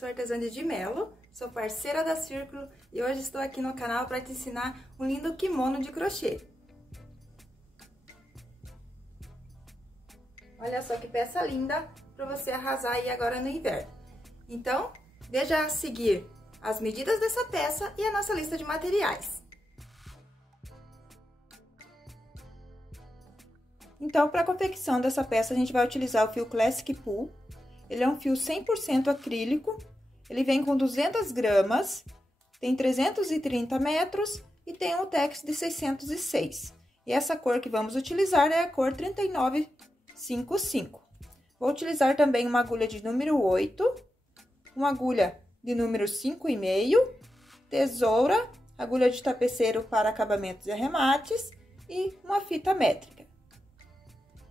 sou a Artesã de Melo, sou parceira da Círculo e hoje estou aqui no canal para te ensinar um lindo kimono de crochê. Olha só que peça linda para você arrasar aí agora no inverno. Então, veja a seguir as medidas dessa peça e a nossa lista de materiais. Então, para a confecção dessa peça, a gente vai utilizar o fio Classic Pull. Ele é um fio 100% acrílico, ele vem com 200 gramas, tem 330 metros e tem um tex de 606. E essa cor que vamos utilizar é a cor 3955. Vou utilizar também uma agulha de número 8, uma agulha de número 5,5, tesoura, agulha de tapeceiro para acabamentos e arremates e uma fita métrica.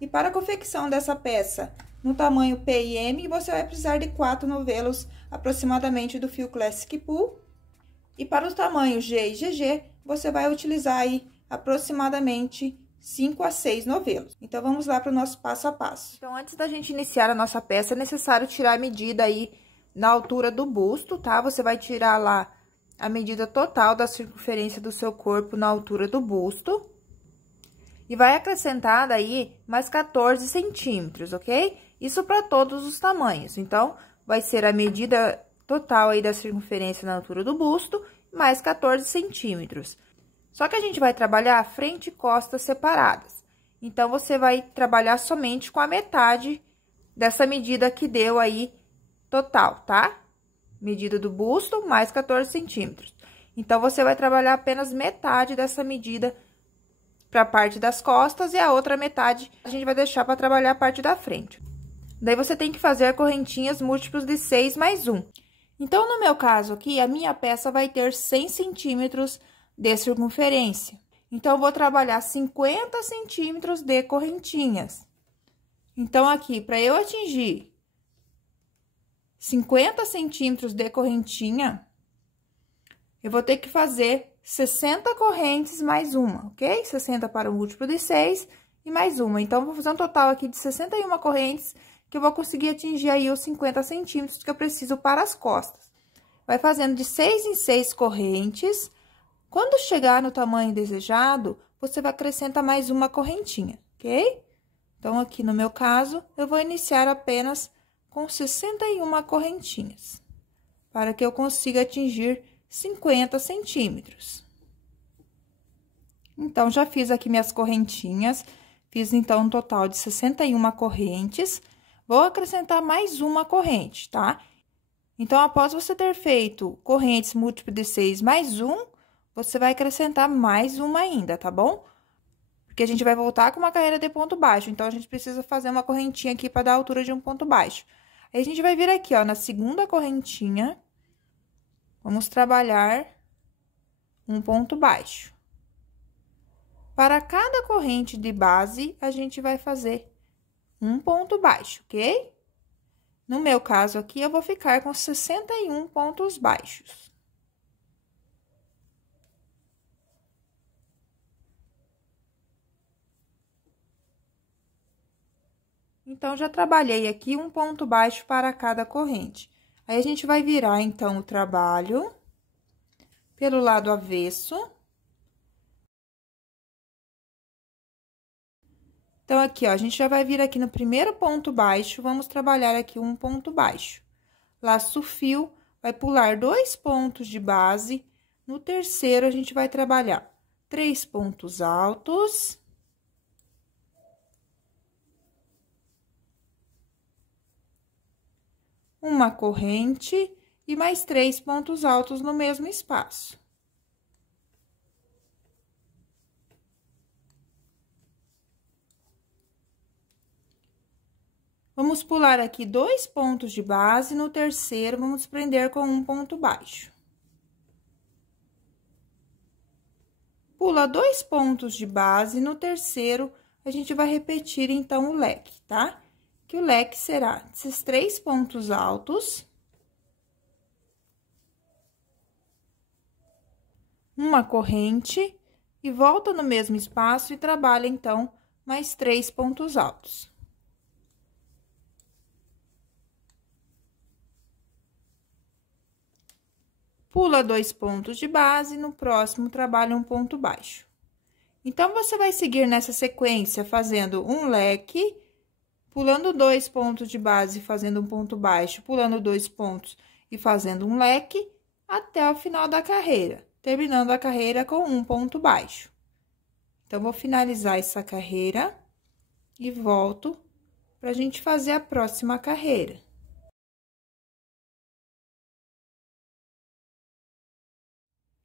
E para a confecção dessa peça, no tamanho P e M, você vai precisar de 4 novelos aproximadamente do fio Classic Pull. E para o tamanho G e GG, você vai utilizar aí aproximadamente 5 a 6 novelos. Então, vamos lá para o nosso passo a passo. Então, antes da gente iniciar a nossa peça, é necessário tirar a medida aí na altura do busto, tá? Você vai tirar lá a medida total da circunferência do seu corpo na altura do busto. E vai acrescentar daí mais 14 centímetros, ok? Isso para todos os tamanhos. Então, vai ser a medida total aí da circunferência na altura do busto, mais 14 centímetros. Só que a gente vai trabalhar frente e costas separadas. Então, você vai trabalhar somente com a metade dessa medida que deu aí total, tá? Medida do busto, mais 14 centímetros. Então, você vai trabalhar apenas metade dessa medida para a parte das costas e a outra metade a gente vai deixar para trabalhar a parte da frente. Daí, você tem que fazer correntinhas múltiplos de 6 mais 1. Então, no meu caso aqui, a minha peça vai ter 100 centímetros de circunferência. Então, eu vou trabalhar 50 centímetros de correntinhas. Então, aqui, para eu atingir 50 centímetros de correntinha, eu vou ter que fazer 60 correntes mais uma, ok? 60 para o múltiplo de 6 e mais uma. Então, vou fazer um total aqui de 61 correntes, que eu vou conseguir atingir aí os 50 centímetros que eu preciso para as costas. Vai fazendo de 6 em 6 correntes. Quando chegar no tamanho desejado, você vai acrescentar mais uma correntinha, ok? Então, aqui no meu caso, eu vou iniciar apenas com 61 correntinhas, para que eu consiga atingir 50 centímetros. Então, já fiz aqui minhas correntinhas, fiz então um total de 61 correntes. Vou acrescentar mais uma corrente, tá? Então, após você ter feito correntes múltiplo de 6 mais 1, você vai acrescentar mais uma ainda, tá bom? Porque a gente vai voltar com uma carreira de ponto baixo, então, a gente precisa fazer uma correntinha aqui para dar a altura de um ponto baixo. Aí, a gente vai vir aqui, ó, na segunda correntinha, vamos trabalhar um ponto baixo. Para cada corrente de base, a gente vai fazer um ponto baixo, ok? No meu caso aqui, eu vou ficar com 61 pontos baixos. Então, já trabalhei aqui um ponto baixo para cada corrente. Aí, a gente vai virar, então, o trabalho pelo lado avesso. Então, aqui, ó, a gente já vai vir aqui no primeiro ponto baixo, vamos trabalhar aqui um ponto baixo. Laço o fio, vai pular 2 pontos de base, no terceiro, a gente vai trabalhar 3 pontos altos. Uma corrente e mais 3 pontos altos no mesmo espaço. Vamos pular aqui 2 pontos de base, no terceiro, vamos prender com um ponto baixo. Pula 2 pontos de base, no terceiro, a gente vai repetir, então, o leque, tá? Que o leque será esses 3 pontos altos. Uma corrente, e volta no mesmo espaço e trabalha, então, mais 3 pontos altos. pula 2 pontos de base, no próximo trabalha um ponto baixo. Então, você vai seguir nessa sequência, fazendo um leque, pulando 2 pontos de base, fazendo um ponto baixo, pulando 2 pontos e fazendo um leque, até o final da carreira, terminando a carreira com um ponto baixo. Então, vou finalizar essa carreira e volto pra gente fazer a próxima carreira.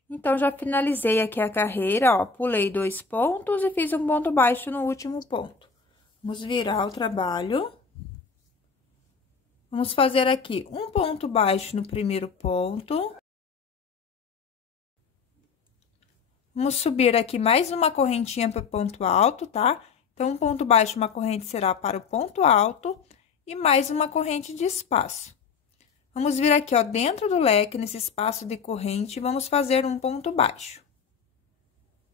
Então, já finalizei aqui a carreira, ó, pulei 2 pontos e fiz um ponto baixo no último ponto. Vamos virar o trabalho. Vamos fazer aqui um ponto baixo no primeiro ponto. Vamos subir aqui mais uma correntinha para o ponto alto, tá? Então, um ponto baixo, uma corrente será para o ponto alto e mais uma corrente de espaço. Vamos vir aqui, ó, dentro do leque, nesse espaço de corrente, vamos fazer um ponto baixo.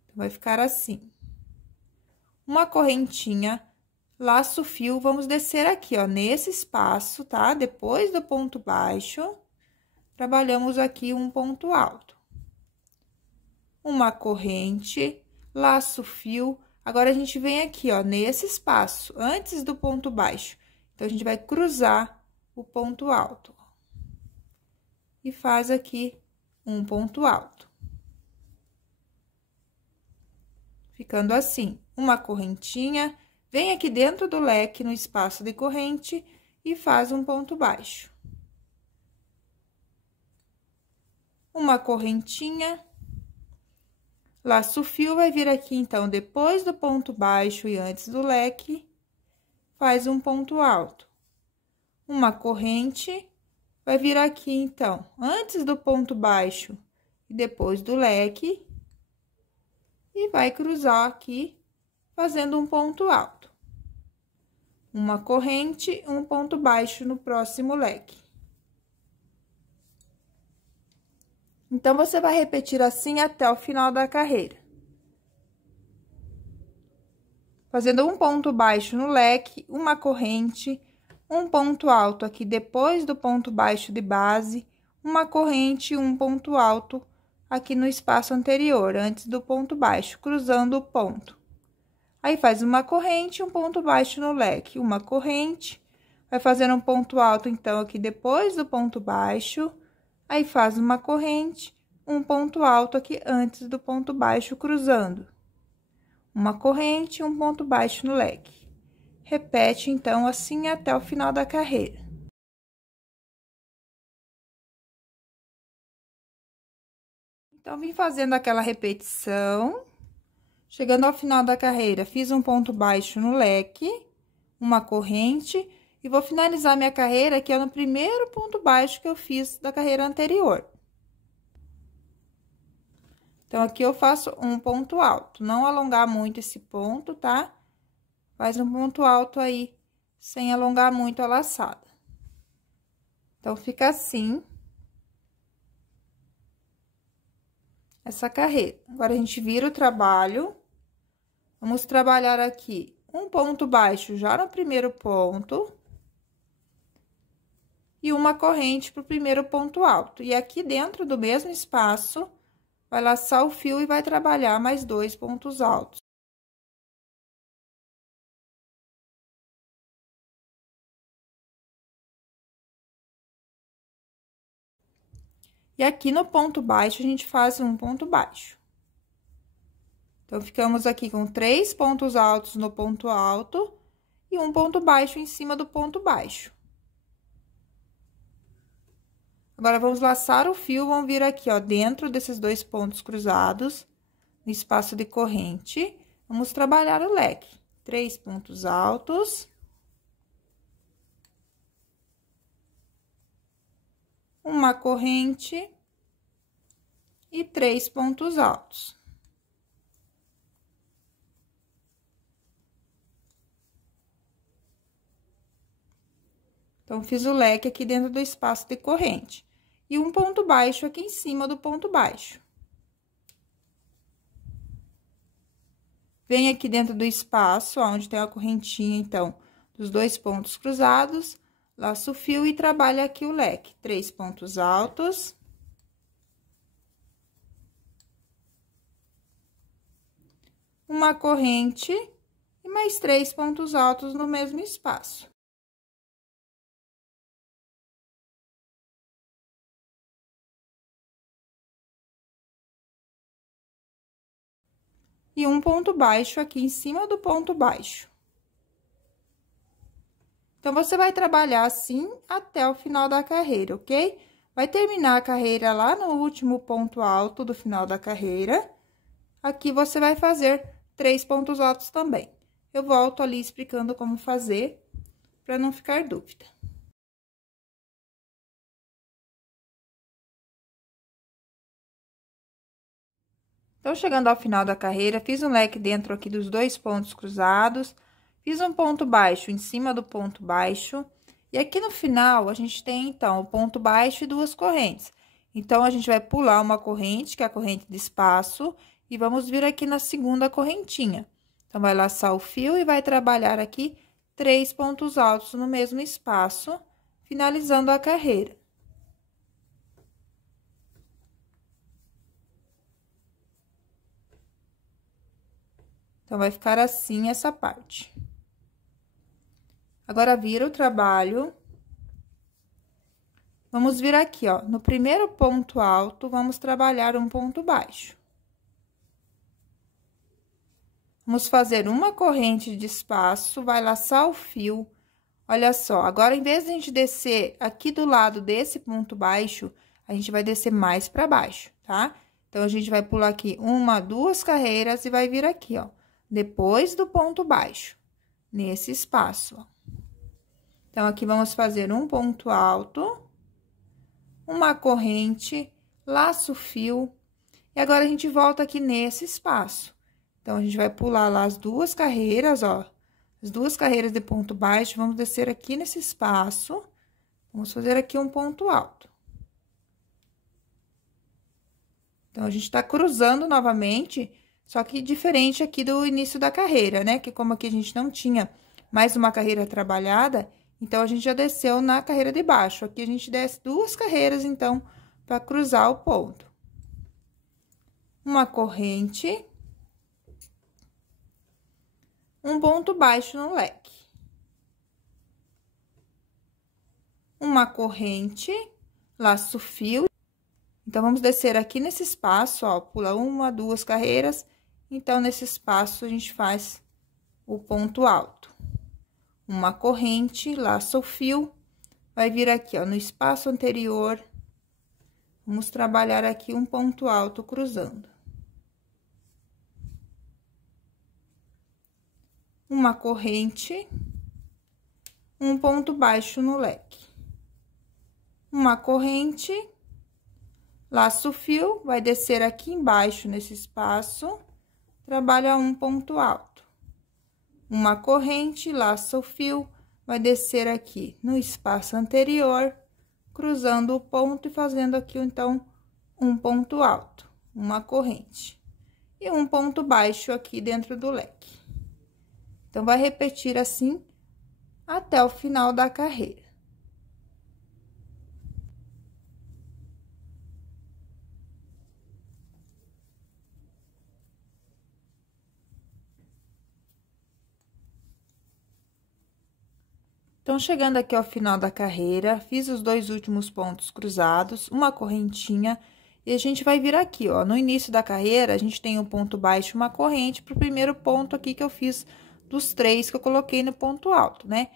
Então, vai ficar assim. Uma correntinha, laço fio, vamos descer aqui, ó, nesse espaço, tá? Depois do ponto baixo, trabalhamos aqui um ponto alto. Uma corrente, laço fio. Agora, a gente vem aqui, ó, nesse espaço, antes do ponto baixo. Então, a gente vai cruzar o ponto alto. E faz aqui um ponto alto. Ficando assim, uma correntinha, vem aqui dentro do leque, no espaço de corrente, e faz um ponto baixo. Uma correntinha, laço fio, vai vir aqui, então, depois do ponto baixo e antes do leque, faz um ponto alto. Uma corrente, vai vir aqui, então, antes do ponto baixo e depois do leque, e vai cruzar aqui, fazendo um ponto alto. Uma corrente, um ponto baixo no próximo leque. Então, você vai repetir assim até o final da carreira. Fazendo um ponto baixo no leque, uma corrente, um ponto alto aqui depois do ponto baixo de base, uma corrente e um ponto alto aqui no espaço anterior, antes do ponto baixo, cruzando o ponto. Aí, faz uma corrente, um ponto baixo no leque, uma corrente, vai fazer um ponto alto, então, aqui depois do ponto baixo, aí, faz uma corrente, um ponto alto aqui antes do ponto baixo, cruzando. Uma corrente, um ponto baixo no leque. Repete, então, assim até o final da carreira. Então, vim fazendo aquela repetição. Chegando ao final da carreira, fiz um ponto baixo no leque, uma corrente, e vou finalizar minha carreira aqui, no primeiro ponto baixo que eu fiz da carreira anterior. Então, aqui eu faço um ponto alto, não alongar muito esse ponto, tá? Faz um ponto alto aí, sem alongar muito a laçada. Então, fica assim. Essa carreira. Agora, a gente vira o trabalho. Vamos trabalhar aqui um ponto baixo já no primeiro ponto. E uma corrente pro primeiro ponto alto. E aqui dentro do mesmo espaço, vai laçar o fio e vai trabalhar mais 2 pontos altos. E aqui no ponto baixo, a gente faz um ponto baixo. Então, ficamos aqui com 3 pontos altos no ponto alto e um ponto baixo em cima do ponto baixo. Agora, vamos laçar o fio, vamos vir aqui, ó, dentro desses 2 pontos cruzados, no espaço de corrente, vamos trabalhar o leque. 3 pontos altos. Uma corrente e 3 pontos altos. Então, fiz o leque aqui dentro do espaço de corrente. E um ponto baixo aqui em cima do ponto baixo. Vem aqui dentro do espaço, onde tem a correntinha, então, dos 2 pontos cruzados, laço o fio e trabalha aqui o leque. 3 pontos altos. uma corrente e mais 3 pontos altos no mesmo espaço. E um ponto baixo aqui em cima do ponto baixo. Então, você vai trabalhar assim até o final da carreira, ok? Vai terminar a carreira lá no último ponto alto do final da carreira. Aqui, você vai fazer 3 pontos altos também. Eu volto ali explicando como fazer, para não ficar dúvida. Então, chegando ao final da carreira, fiz um leque dentro aqui dos 2 pontos cruzados, fiz um ponto baixo em cima do ponto baixo, e aqui no final, a gente tem, então, o ponto baixo e 2 correntes. Então, a gente vai pular uma corrente, que é a corrente de espaço, e vamos vir aqui na segunda correntinha. Então, vai laçar o fio e vai trabalhar aqui 3 pontos altos no mesmo espaço, finalizando a carreira. Então, vai ficar assim essa parte. Agora, vira o trabalho. Vamos vir aqui, ó, no primeiro ponto alto, vamos trabalhar um ponto baixo. Vamos fazer uma corrente de espaço, vai laçar o fio. Olha só, agora, em vez de a gente descer aqui do lado desse ponto baixo, a gente vai descer mais pra baixo, tá? Então, a gente vai pular aqui 1, 2 carreiras e vai vir aqui, ó, depois do ponto baixo, nesse espaço, ó. Então, aqui vamos fazer um ponto alto, uma corrente, laço o fio, e agora a gente volta aqui nesse espaço. Então, a gente vai pular lá as 2 carreiras, ó, as 2 carreiras de ponto baixo, vamos descer aqui nesse espaço, vamos fazer aqui um ponto alto. Então, a gente tá cruzando novamente, só que diferente aqui do início da carreira, né? Que como aqui a gente não tinha mais uma carreira trabalhada, então, a gente já desceu na carreira de baixo. Aqui, a gente desce 2 carreiras, então, para cruzar o ponto. Uma corrente. Um ponto baixo no leque. Uma corrente, laço o fio. Então, vamos descer aqui nesse espaço, ó, pula 1, 2 carreiras. Então, nesse espaço, a gente faz o ponto alto. Uma corrente, laça o fio, vai vir aqui, ó, no espaço anterior, vamos trabalhar aqui um ponto alto cruzando. Uma corrente, um ponto baixo no leque. Uma corrente, laça o fio, vai descer aqui embaixo nesse espaço, trabalha um ponto alto. Uma corrente, laça o fio, vai descer aqui no espaço anterior, cruzando o ponto e fazendo aqui, então, um ponto alto, uma corrente. E um ponto baixo aqui dentro do leque. Então, vai repetir assim até o final da carreira. Então, chegando aqui ao final da carreira, fiz os 2 últimos pontos cruzados, uma correntinha, e a gente vai vir aqui, ó, no início da carreira, a gente tem um ponto baixo, uma corrente, pro primeiro ponto aqui que eu fiz dos 3 que eu coloquei no ponto alto, né?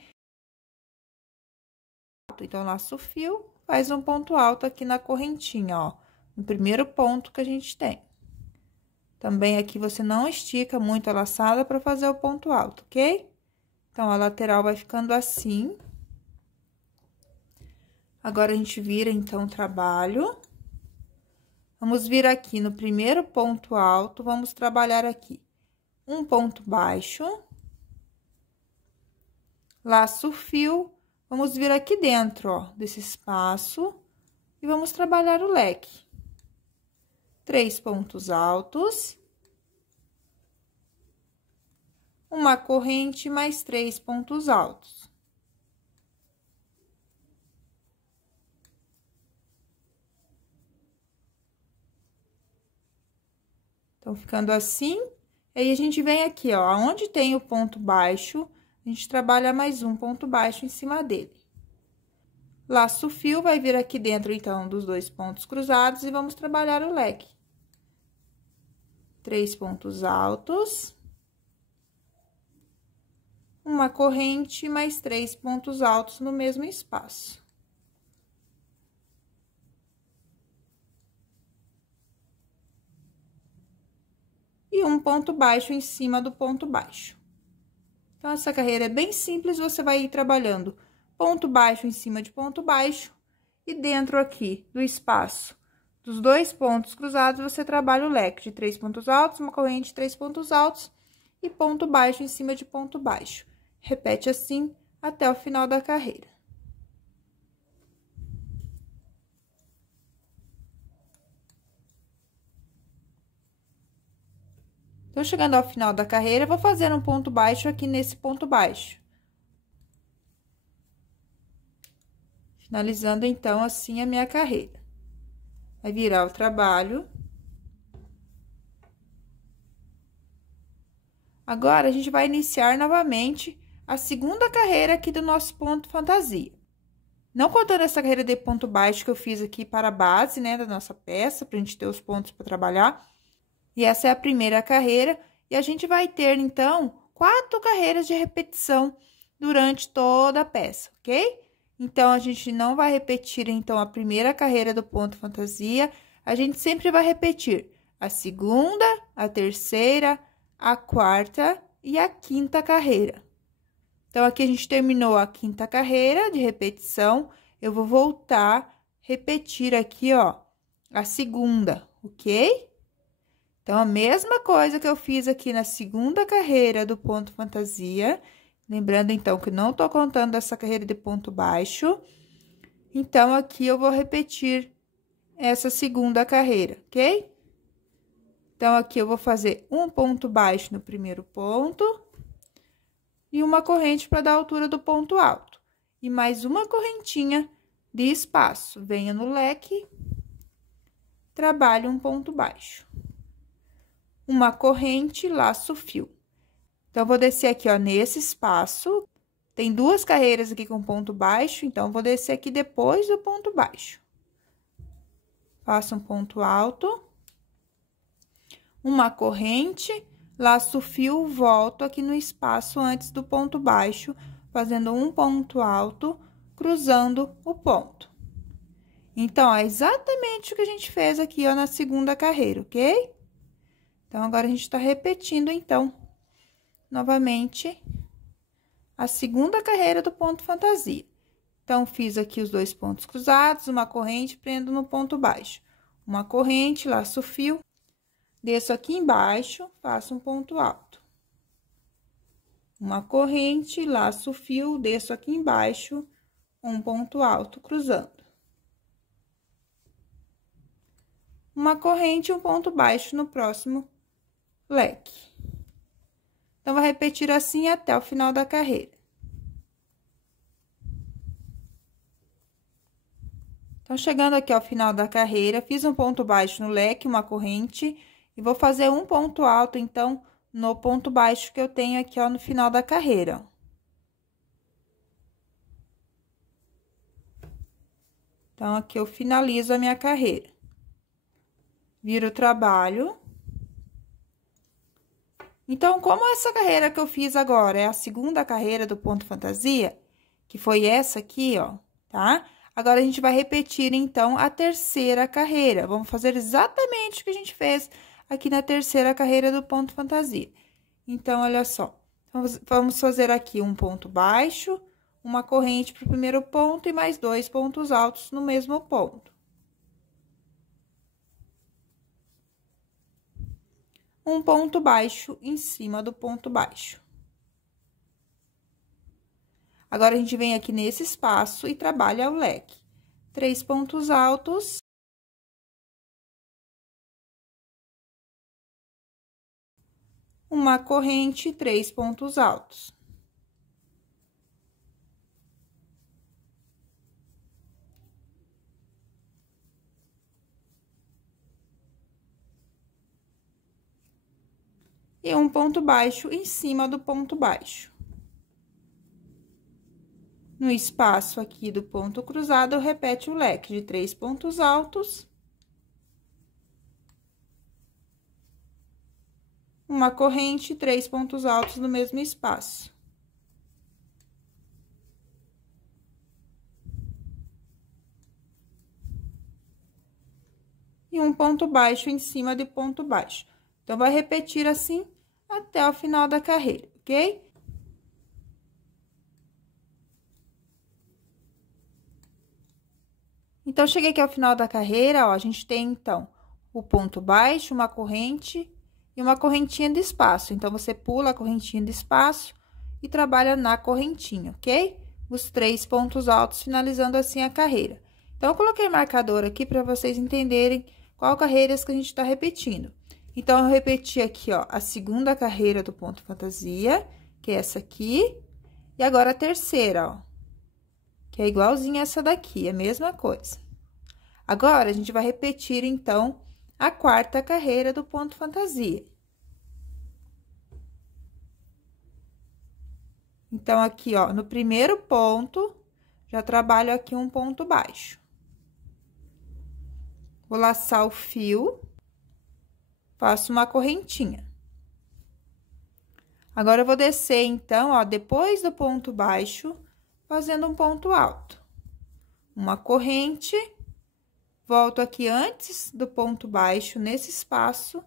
Então, laço o fio, faz um ponto alto aqui na correntinha, ó, no primeiro ponto que a gente tem. Também aqui você não estica muito a laçada para fazer o ponto alto, ok? Então, a lateral vai ficando assim. Agora, a gente vira, então, o trabalho. Vamos vir aqui no primeiro ponto alto, vamos trabalhar aqui um ponto baixo. Laço o fio, vamos vir aqui dentro, ó, desse espaço, e vamos trabalhar o leque. 3 pontos altos. Uma corrente, mais 3 pontos altos. Então, ficando assim, Aí, a gente vem aqui, ó, onde tem o ponto baixo, a gente trabalha mais um ponto baixo em cima dele. Laço o fio, vai vir aqui dentro, então, dos 2 pontos cruzados e vamos trabalhar o leque. 3 pontos altos. Uma corrente, mais 3 pontos altos no mesmo espaço. E um ponto baixo em cima do ponto baixo. Então, essa carreira é bem simples, você vai ir trabalhando ponto baixo em cima de ponto baixo, e dentro aqui do espaço dos 2 pontos cruzados, você trabalha o leque de 3 pontos altos, uma corrente de 3 pontos altos e ponto baixo em cima de ponto baixo. Repete assim até o final da carreira. Então, chegando ao final da carreira, vou fazer um ponto baixo aqui nesse ponto baixo. Finalizando, então, assim, a minha carreira. Vai virar o trabalho. Agora, a gente vai iniciar novamente a segunda carreira aqui do nosso ponto fantasia. Não contando essa carreira de ponto baixo que eu fiz aqui para a base, né, da nossa peça, pra gente ter os pontos para trabalhar. E essa é a primeira carreira, e a gente vai ter, então, 4 carreiras de repetição durante toda a peça, ok? Então, a gente não vai repetir, então, a primeira carreira do ponto fantasia, a gente sempre vai repetir a segunda, a terceira, a quarta e a quinta carreira. Então, aqui a gente terminou a quinta carreira de repetição, eu vou voltar, repetir aqui, ó, a segunda, ok? Então, a mesma coisa que eu fiz aqui na segunda carreira do ponto fantasia, lembrando, então, que não tô contando essa carreira de ponto baixo. Então, aqui eu vou repetir essa segunda carreira, ok? Então, aqui eu vou fazer um ponto baixo no primeiro ponto e uma corrente para dar a altura do ponto alto. E mais uma correntinha de espaço. Venha no leque, trabalhe um ponto baixo. Uma corrente, laço fio. Então, vou descer aqui, ó, nesse espaço. Tem 2 carreiras aqui com ponto baixo, então, vou descer aqui depois do ponto baixo. Faço um ponto alto. Uma corrente, laço fio, volto aqui no espaço antes do ponto baixo, fazendo um ponto alto, cruzando o ponto. Então, ó, exatamente o que a gente fez aqui, ó, na segunda carreira, ok? Então, agora, a gente tá repetindo, então, novamente, a segunda carreira do ponto fantasia. Então, fiz aqui os 2 pontos cruzados, uma corrente, prendo no ponto baixo. Uma corrente, laço fio, desço aqui embaixo, faço um ponto alto. Uma corrente, laço fio, desço aqui embaixo, um ponto alto, cruzando. Uma corrente, um ponto baixo no próximo leque. Então, vou repetir assim até o final da carreira. Então, chegando aqui ao final da carreira, fiz um ponto baixo no leque, uma corrente, e vou fazer um ponto alto, então, no ponto baixo que eu tenho aqui, ó, no final da carreira. Então, aqui eu finalizo a minha carreira. Viro o trabalho. Então, como essa carreira que eu fiz agora é a segunda carreira do ponto fantasia, que foi essa aqui, ó, tá? Agora, a gente vai repetir, então, a terceira carreira. Vamos fazer exatamente o que a gente fez aqui na terceira carreira do ponto fantasia. Então, olha só. Vamos fazer aqui um ponto baixo, uma corrente para o primeiro ponto e mais 2 pontos altos no mesmo ponto. Um ponto baixo em cima do ponto baixo. Agora, a gente vem aqui nesse espaço e trabalha o leque. 3 pontos altos. Uma corrente, 3 pontos altos. e um ponto baixo em cima do ponto baixo. No espaço aqui do ponto cruzado, eu repete o leque de 3 pontos altos, uma corrente e 3 pontos altos no mesmo espaço. E um ponto baixo em cima de ponto baixo. Então, vai repetir assim até o final da carreira, ok? Então, cheguei aqui ao final da carreira, ó, a gente tem, então, o ponto baixo, uma corrente e uma correntinha de espaço. Então, você pula a correntinha de espaço e trabalha na correntinha, ok? Os 3 pontos altos, finalizando assim a carreira. Então, eu coloquei marcador aqui para vocês entenderem qual carreiras que a gente tá repetindo. Então, eu repeti aqui, ó, a segunda carreira do ponto fantasia, que é essa aqui, e agora a terceira, ó, que é igualzinha essa daqui, é a mesma coisa. Agora, a gente vai repetir, então, a quarta carreira do ponto fantasia. Então, aqui, ó, no primeiro ponto, já trabalho aqui um ponto baixo. Vou laçar o fio, faço uma correntinha. Agora, eu vou descer, então, ó, depois do ponto baixo, fazendo um ponto alto. Uma corrente, volto aqui antes do ponto baixo, nesse espaço,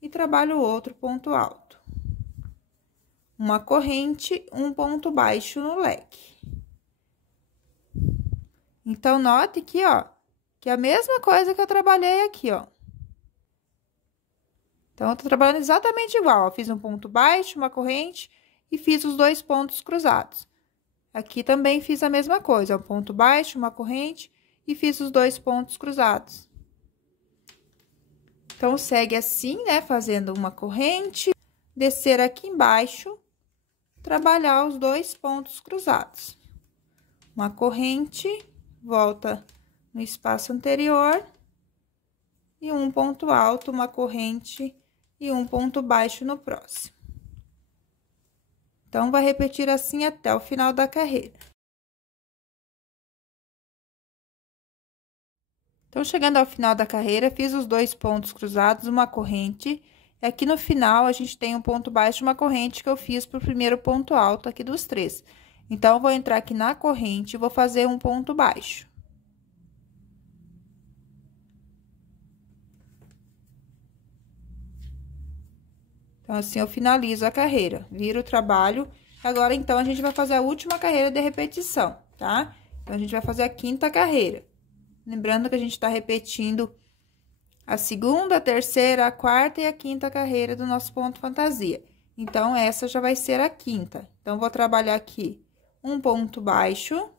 e trabalho outro ponto alto. Uma corrente, um ponto baixo no leque. Então, note que, ó, que é a mesma coisa que eu trabalhei aqui, ó. Então, eu tô trabalhando exatamente igual, ó. Fiz um ponto baixo, uma corrente e fiz os 2 pontos cruzados. Aqui também fiz a mesma coisa, um ponto baixo, uma corrente e fiz os 2 pontos cruzados. Então, segue assim, né? Fazendo uma corrente, descer aqui embaixo, trabalhar os 2 pontos cruzados. Uma corrente, volta no espaço anterior, e um ponto alto, uma corrente e um ponto baixo no próximo. Então, vai repetir assim até o final da carreira. Então, chegando ao final da carreira, fiz os 2 pontos cruzados, uma corrente, e aqui no final, a gente tem um ponto baixo e uma corrente que eu fiz pro primeiro ponto alto aqui dos 3. Então, eu vou entrar aqui na corrente e vou fazer um ponto baixo. Então, assim, eu finalizo a carreira, viro o trabalho. Agora, então, a gente vai fazer a última carreira de repetição, tá? Então, a gente vai fazer a quinta carreira. Lembrando que a gente tá repetindo a segunda, a terceira, a quarta e a quinta carreira do nosso ponto fantasia. Então, essa já vai ser a quinta. Então, vou trabalhar aqui um ponto baixo.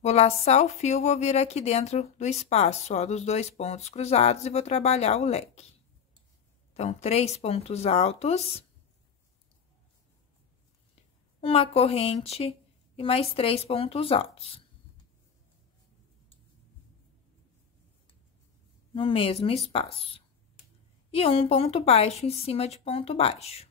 Vou laçar o fio, vou vir aqui dentro do espaço, ó, dos 2 pontos cruzados e vou trabalhar o leque. Então, 3 pontos altos, uma corrente e mais 3 pontos altos. No mesmo espaço. E um ponto baixo em cima de ponto baixo.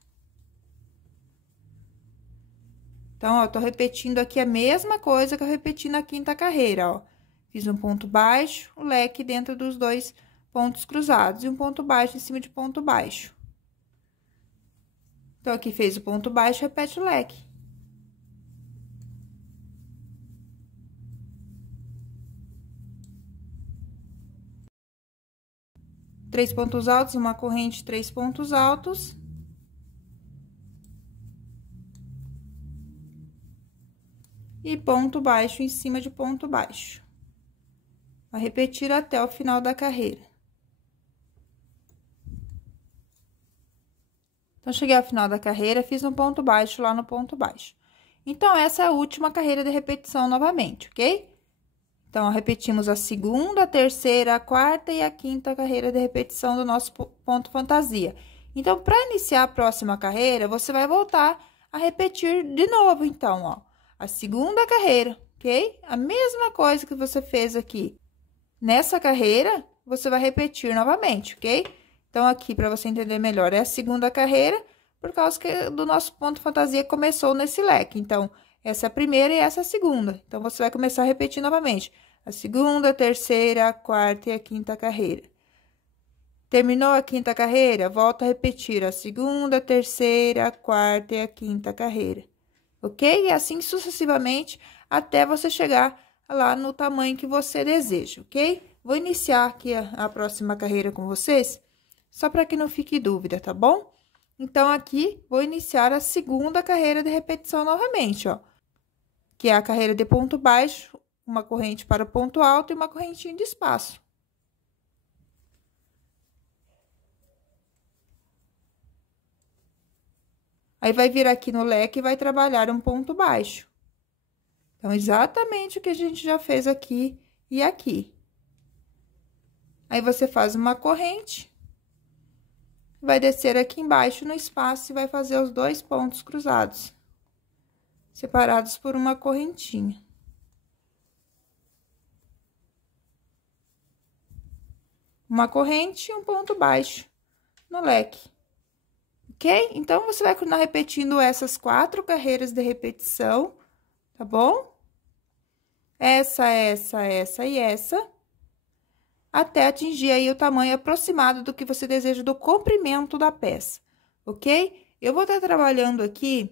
Então, ó, eu tô repetindo aqui a mesma coisa que eu repeti na quinta carreira, ó. Fiz um ponto baixo, o leque dentro dos 2 pontos cruzados e um ponto baixo em cima de ponto baixo. Então, aqui fez o ponto baixo, repete o leque. Três pontos altos, uma corrente, 3 pontos altos. E ponto baixo em cima de ponto baixo. Vai repetir até o final da carreira. Então, cheguei ao final da carreira, fiz um ponto baixo lá no ponto baixo. Então, essa é a última carreira de repetição novamente, ok? Então, ó, repetimos a segunda, a terceira, a quarta e a quinta carreira de repetição do nosso ponto fantasia. Então, para iniciar a próxima carreira, você vai voltar a repetir de novo, então, ó. A segunda carreira, ok? A mesma coisa que você fez aqui nessa carreira, você vai repetir novamente, ok? Então, aqui, para você entender melhor, é a segunda carreira, por causa que do nosso ponto fantasia começou nesse leque. Então, essa é a primeira e essa é a segunda. Então, você vai começar a repetir novamente. A segunda, a terceira, a quarta e a quinta carreira. Terminou a quinta carreira, volta a repetir a segunda, a terceira, a quarta e a quinta carreira. Ok? E assim sucessivamente, até você chegar lá no tamanho que você deseja, ok? Vou iniciar aqui a próxima carreira com vocês, só para que não fique dúvida, tá bom? Então, aqui, vou iniciar a segunda carreira de repetição novamente, ó. Que é a carreira de ponto baixo, uma corrente para o ponto alto e uma correntinha de espaço. Aí, vai vir aqui no leque e vai trabalhar um ponto baixo. Então, exatamente o que a gente já fez aqui e aqui. Aí, você faz uma corrente, vai descer aqui embaixo no espaço e vai fazer os 2 pontos cruzados, separados por uma correntinha. Uma corrente e um ponto baixo no leque. Ok? Então, você vai continuar repetindo essas 4 carreiras de repetição, tá bom? Essa e essa, até atingir aí o tamanho aproximado do que você deseja do comprimento da peça, ok? Eu vou estar trabalhando aqui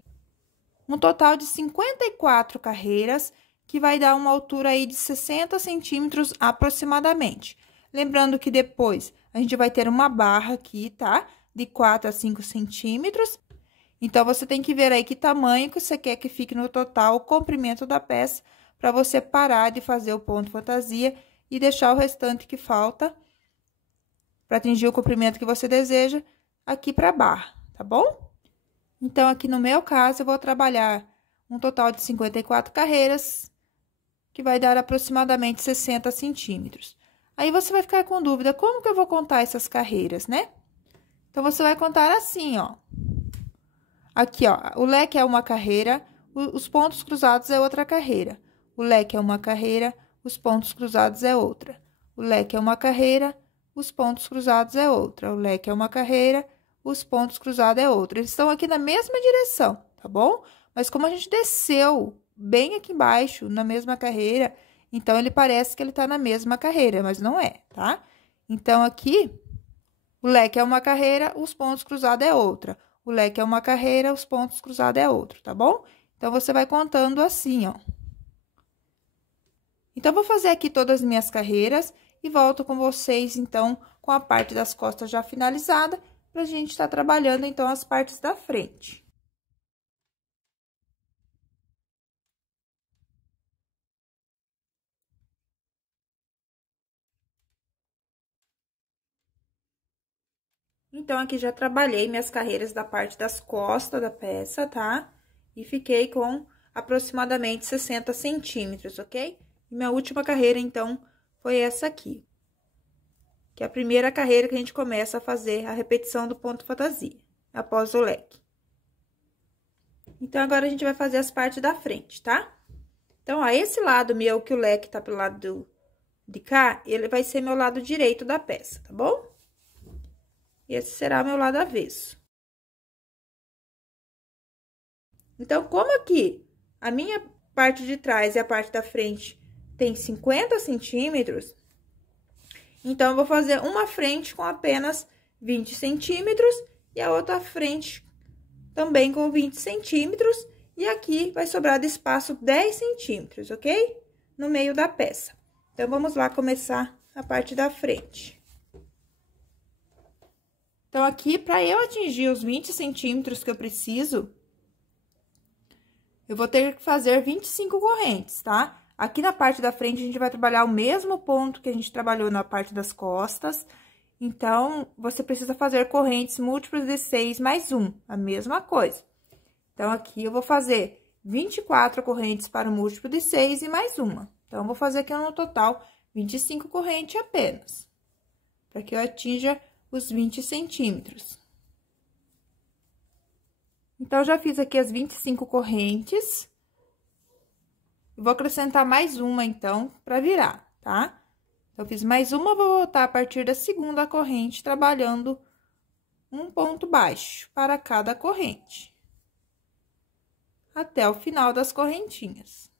um total de 54 carreiras, que vai dar uma altura aí de 60 centímetros aproximadamente. Lembrando que depois a gente vai ter uma barra aqui, tá? De 4 a 5 centímetros. Então, você tem que ver aí que tamanho que você quer que fique no total o comprimento da peça, para você parar de fazer o ponto fantasia e deixar o restante que falta para atingir o comprimento que você deseja aqui para a barra, tá bom? Então, aqui no meu caso, eu vou trabalhar um total de 54 carreiras, que vai dar aproximadamente 60 centímetros. Aí, você vai ficar com dúvida, como que eu vou contar essas carreiras, né? Então, você vai contar assim, ó. Aqui, ó, o leque é uma carreira, os pontos cruzados é outra carreira. O leque é uma carreira, os pontos cruzados é outra. O leque é uma carreira, os pontos cruzados é outra. O leque é uma carreira, os pontos cruzados é outra. Eles estão aqui na mesma direção, tá bom? Mas como a gente desceu bem aqui embaixo, na mesma carreira, então, ele parece que ele tá na mesma carreira, mas não é, tá? Então, aqui, o leque é uma carreira, os pontos cruzados é outra. O leque é uma carreira, os pontos cruzados é outro, tá bom? Então, você vai contando assim, ó. Então, vou fazer aqui todas as minhas carreiras e volto com vocês, então, com a parte das costas já finalizada, pra gente estar trabalhando, então, as partes da frente. Então, aqui já trabalhei minhas carreiras da parte das costas da peça, tá? E fiquei com aproximadamente 60 centímetros, ok? E minha última carreira, então, foi essa aqui. Que é a primeira carreira que a gente começa a fazer a repetição do ponto fantasia, após o leque. Então, agora, a gente vai fazer as partes da frente, tá? Então, ó, esse lado meu, que o leque tá pro lado de cá, ele vai ser meu lado direito da peça, tá bom? Esse será meu lado avesso. Então, como aqui a minha parte de trás e a parte da frente tem 50 centímetros, então, eu vou fazer uma frente com apenas 20 centímetros e a outra frente também com 20 centímetros. E aqui vai sobrar de espaço 10 centímetros, ok? No meio da peça. Então, vamos lá começar a parte da frente. Então, aqui, para eu atingir os 20 centímetros que eu preciso, eu vou ter que fazer 25 correntes, tá? Aqui na parte da frente, a gente vai trabalhar o mesmo ponto que a gente trabalhou na parte das costas. Então, você precisa fazer correntes múltiplas de 6 mais 1, a mesma coisa. Então, aqui eu vou fazer 24 correntes para o múltiplo de 6 e mais uma. Então, eu vou fazer aqui no total 25 correntes apenas, para que eu atinja os 20 centímetros. Então, já fiz aqui as 25 correntes. Vou acrescentar mais uma, então, para virar, tá? Então, fiz mais uma, vou voltar a partir da segunda corrente, trabalhando um ponto baixo para cada corrente, até o final das correntinhas.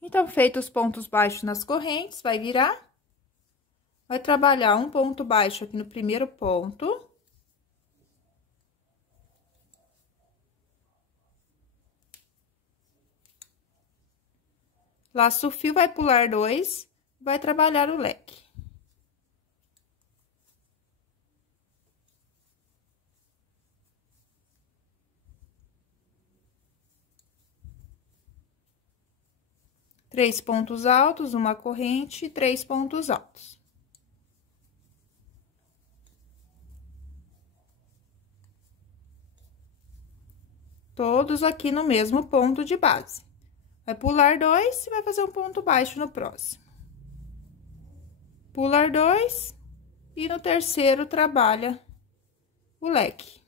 Então, feitos os pontos baixos nas correntes, vai virar, vai trabalhar um ponto baixo aqui no primeiro ponto. Laço o fio, vai pular 2, vai trabalhar o leque. Três pontos altos, uma corrente e 3 pontos altos. Todos aqui no mesmo ponto de base. Vai pular 2 e vai fazer um ponto baixo no próximo. Pular 2 e no terceiro trabalha o leque.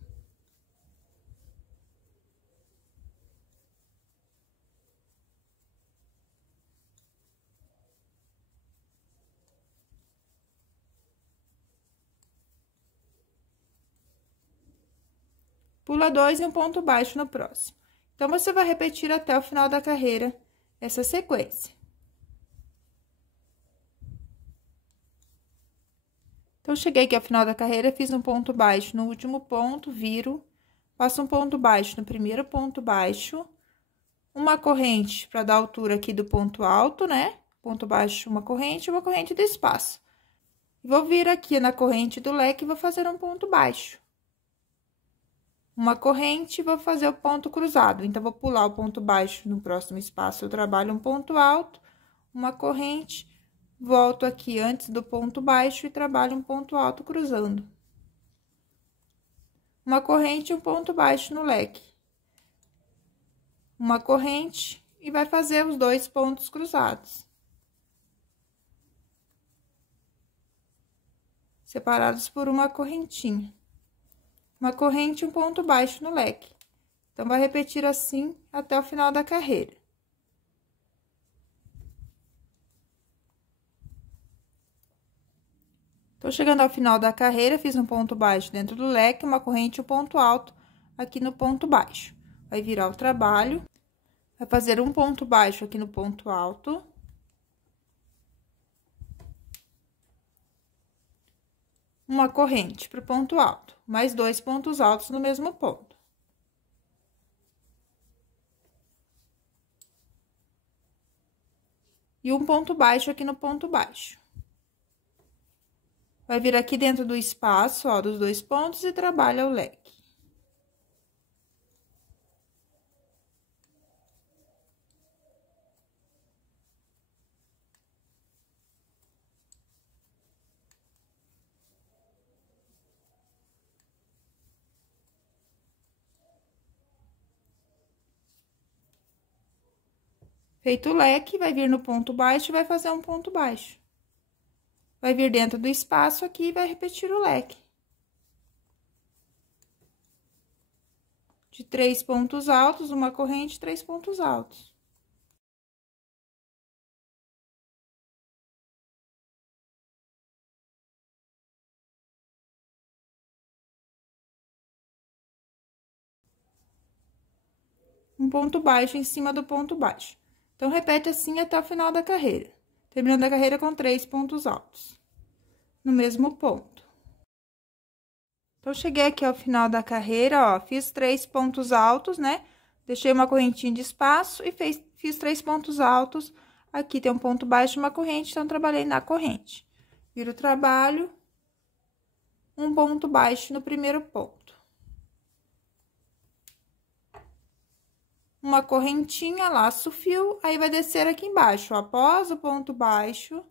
Pula 2 e um ponto baixo no próximo. Então, você vai repetir até o final da carreira essa sequência. Então, cheguei aqui ao final da carreira, fiz um ponto baixo no último ponto, viro, faço um ponto baixo no primeiro ponto baixo, uma corrente para dar altura aqui do ponto alto, né? Ponto baixo, uma corrente do espaço. Vou vir aqui na corrente do leque e vou fazer um ponto baixo. Uma corrente, vou fazer o ponto cruzado. Então, vou pular o ponto baixo no próximo espaço, eu trabalho um ponto alto, uma corrente, volto aqui antes do ponto baixo e trabalho um ponto alto cruzando. Uma corrente e um ponto baixo no leque. Uma corrente e vai fazer os 2 pontos cruzados. Separados por uma correntinha. Uma corrente e um ponto baixo no leque. Então, vai repetir assim até o final da carreira. Tô chegando ao final da carreira, fiz um ponto baixo dentro do leque, uma corrente e um ponto alto aqui no ponto baixo. Vai virar o trabalho, vai fazer um ponto baixo aqui no ponto alto. Uma corrente para o ponto alto, mais 2 pontos altos no mesmo ponto. E um ponto baixo aqui no ponto baixo. Vai vir aqui dentro do espaço, ó, dos 2 pontos e trabalha o leque. Feito o leque, vai vir no ponto baixo e vai fazer um ponto baixo. Vai vir dentro do espaço aqui e vai repetir o leque. De 3 pontos altos, uma corrente, 3 pontos altos. Um ponto baixo em cima do ponto baixo. Então, repete assim até o final da carreira. Terminando a carreira com 3 pontos altos. No mesmo ponto. Então, cheguei aqui ao final da carreira, ó, fiz 3 pontos altos, né? Deixei uma correntinha de espaço e fiz 3 pontos altos. Aqui tem um ponto baixo e uma corrente, então, trabalhei na corrente. Viro o trabalho, um ponto baixo no primeiro ponto. Uma correntinha, laço o fio, aí vai descer aqui embaixo, após o ponto baixo,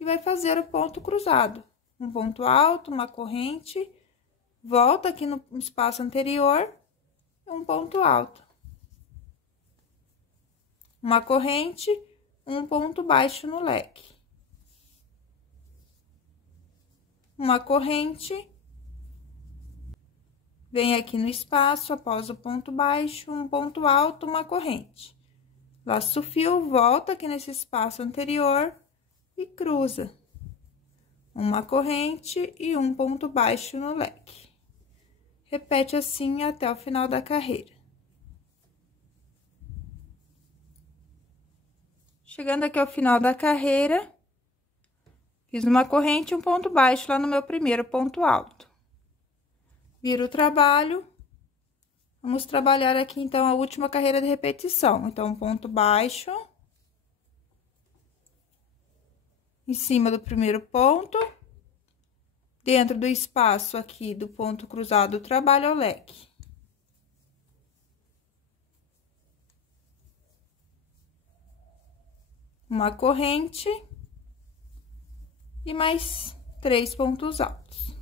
e vai fazer o ponto cruzado. Um ponto alto, uma corrente, volta aqui no espaço anterior, um ponto alto. Uma corrente, um ponto baixo no leque. Uma corrente, vem aqui no espaço, após o ponto baixo, um ponto alto, uma corrente. Laço o fio, volta aqui nesse espaço anterior e cruza. Uma corrente e um ponto baixo no leque. Repete assim até o final da carreira. Chegando aqui ao final da carreira, fiz uma corrente e um ponto baixo lá no meu primeiro ponto alto. Viro o trabalho. Vamos trabalhar aqui, então, a última carreira de repetição. Então, um ponto baixo. Em cima do primeiro ponto. Dentro do espaço aqui do ponto cruzado, trabalho o leque. Uma corrente. E mais 3 pontos altos.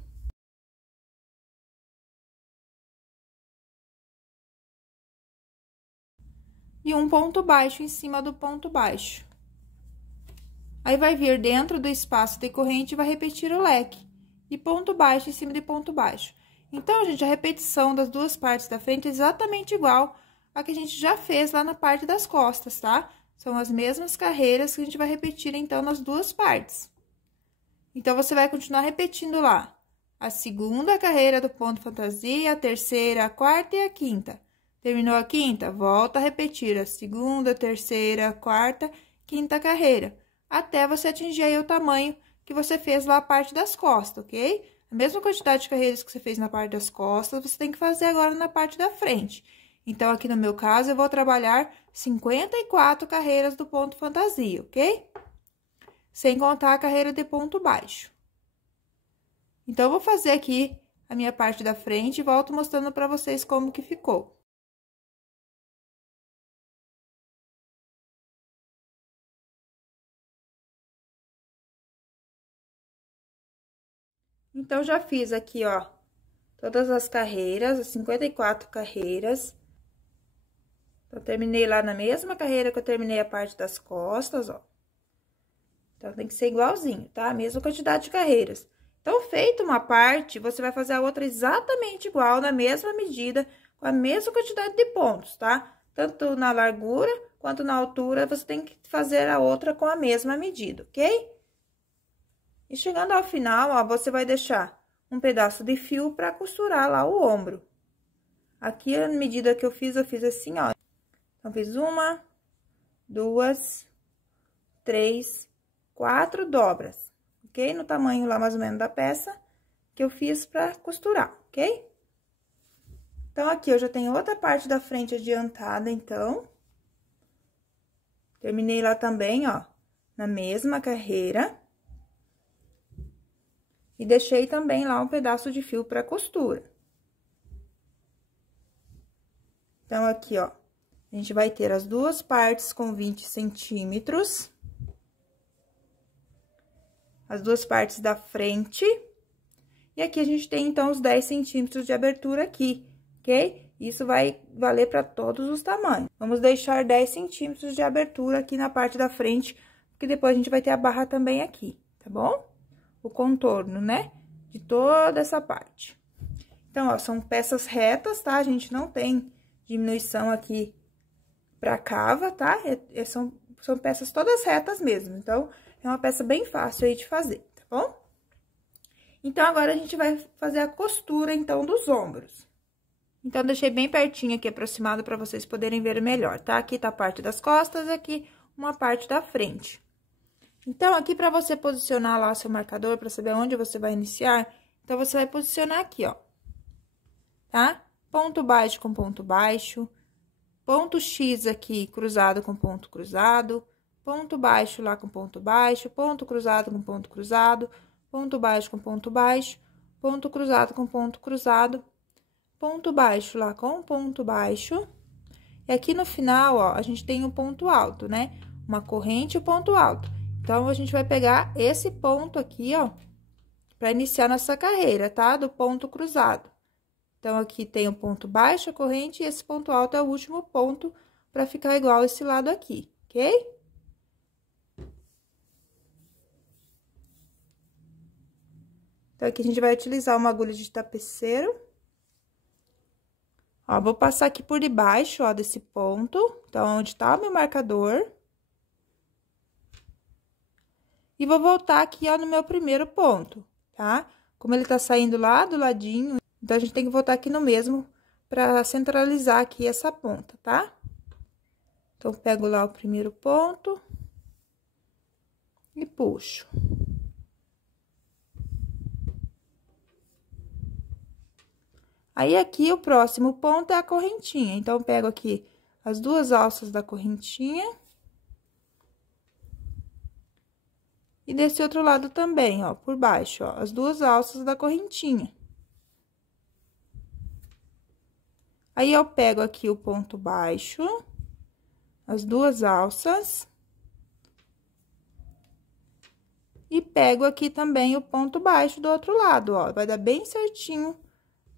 E um ponto baixo em cima do ponto baixo. Aí, vai vir dentro do espaço de corrente e vai repetir o leque. E ponto baixo em cima de ponto baixo. Então, gente, a repetição das duas partes da frente é exatamente igual a que a gente já fez lá na parte das costas, tá? São as mesmas carreiras que a gente vai repetir, então, nas duas partes. Então, você vai continuar repetindo lá a segunda carreira do ponto fantasia, a terceira, a quarta e a quinta. Terminou a quinta, volta a repetir a segunda, terceira, quarta, quinta carreira, até você atingir aí o tamanho que você fez lá a parte das costas, ok? A mesma quantidade de carreiras que você fez na parte das costas, você tem que fazer agora na parte da frente. Então, aqui no meu caso, eu vou trabalhar 54 carreiras do ponto fantasia, ok? Sem contar a carreira de ponto baixo. Então, eu vou fazer aqui a minha parte da frente e volto mostrando pra vocês como que ficou. Então, já fiz aqui, ó, todas as carreiras, as 54 carreiras. Então, terminei lá na mesma carreira que eu terminei a parte das costas, ó. Então, tem que ser igualzinho, tá? A mesma quantidade de carreiras. Então, feito uma parte, você vai fazer a outra exatamente igual, na mesma medida, com a mesma quantidade de pontos, tá? Tanto na largura quanto na altura, você tem que fazer a outra com a mesma medida, ok? E chegando ao final, ó, você vai deixar um pedaço de fio pra costurar lá o ombro. Aqui, a medida que eu fiz assim, ó. Então, fiz 1, 2, 3, 4 dobras, ok? No tamanho lá, mais ou menos, da peça que eu fiz pra costurar, ok? Então, aqui eu já tenho outra parte da frente adiantada, então. Terminei lá também, ó, na mesma carreira. E deixei também lá um pedaço de fio pra costura. Então, aqui, ó, a gente vai ter as duas partes com 20 centímetros. As duas partes da frente. E aqui a gente tem, então, os 10 centímetros de abertura aqui, ok? Isso vai valer para todos os tamanhos. Vamos deixar 10 centímetros de abertura aqui na parte da frente, porque depois a gente vai ter a barra também aqui, tá bom? O contorno, né? De toda essa parte. Então, ó, são peças retas, tá? A gente não tem diminuição aqui pra cava, tá? São peças todas retas mesmo. Então, é uma peça bem fácil aí de fazer, tá bom? Então, agora a gente vai fazer a costura, então, dos ombros. Então, deixei bem pertinho aqui, aproximado, pra vocês poderem ver melhor, tá? Aqui tá a parte das costas, aqui uma parte da frente. Então, aqui pra você posicionar lá o seu marcador, pra saber onde você vai iniciar, então, você vai posicionar aqui, ó. Tá? Ponto baixo com ponto baixo, ponto X aqui cruzado com ponto cruzado, ponto baixo lá com ponto baixo, ponto cruzado com ponto cruzado, ponto baixo com ponto baixo, ponto cruzado com ponto cruzado, ponto baixo lá com ponto baixo. E aqui no final, ó, a gente tem um ponto alto, né? Uma corrente e um ponto alto. Então, a gente vai pegar esse ponto aqui, ó, pra iniciar nossa carreira, tá? Do ponto cruzado. Então, aqui tem o ponto baixo, a corrente, e esse ponto alto é o último ponto pra ficar igual esse lado aqui, ok? Então, aqui a gente vai utilizar uma agulha de tapeceiro. Ó, vou passar aqui por debaixo, ó, desse ponto. Então, onde tá o meu marcador. E vou voltar aqui, ó, no meu primeiro ponto, tá? Como ele tá saindo lá do ladinho, então, a gente tem que voltar aqui no mesmo pra centralizar aqui essa ponta, tá? Então, pego lá o primeiro ponto e puxo. Aí, aqui, o próximo ponto é a correntinha. Então, pego aqui as duas alças da correntinha. E desse outro lado também, ó, por baixo, ó, as duas alças da correntinha. Aí, eu pego aqui o ponto baixo, as duas alças. E pego aqui também o ponto baixo do outro lado, ó, vai dar bem certinho,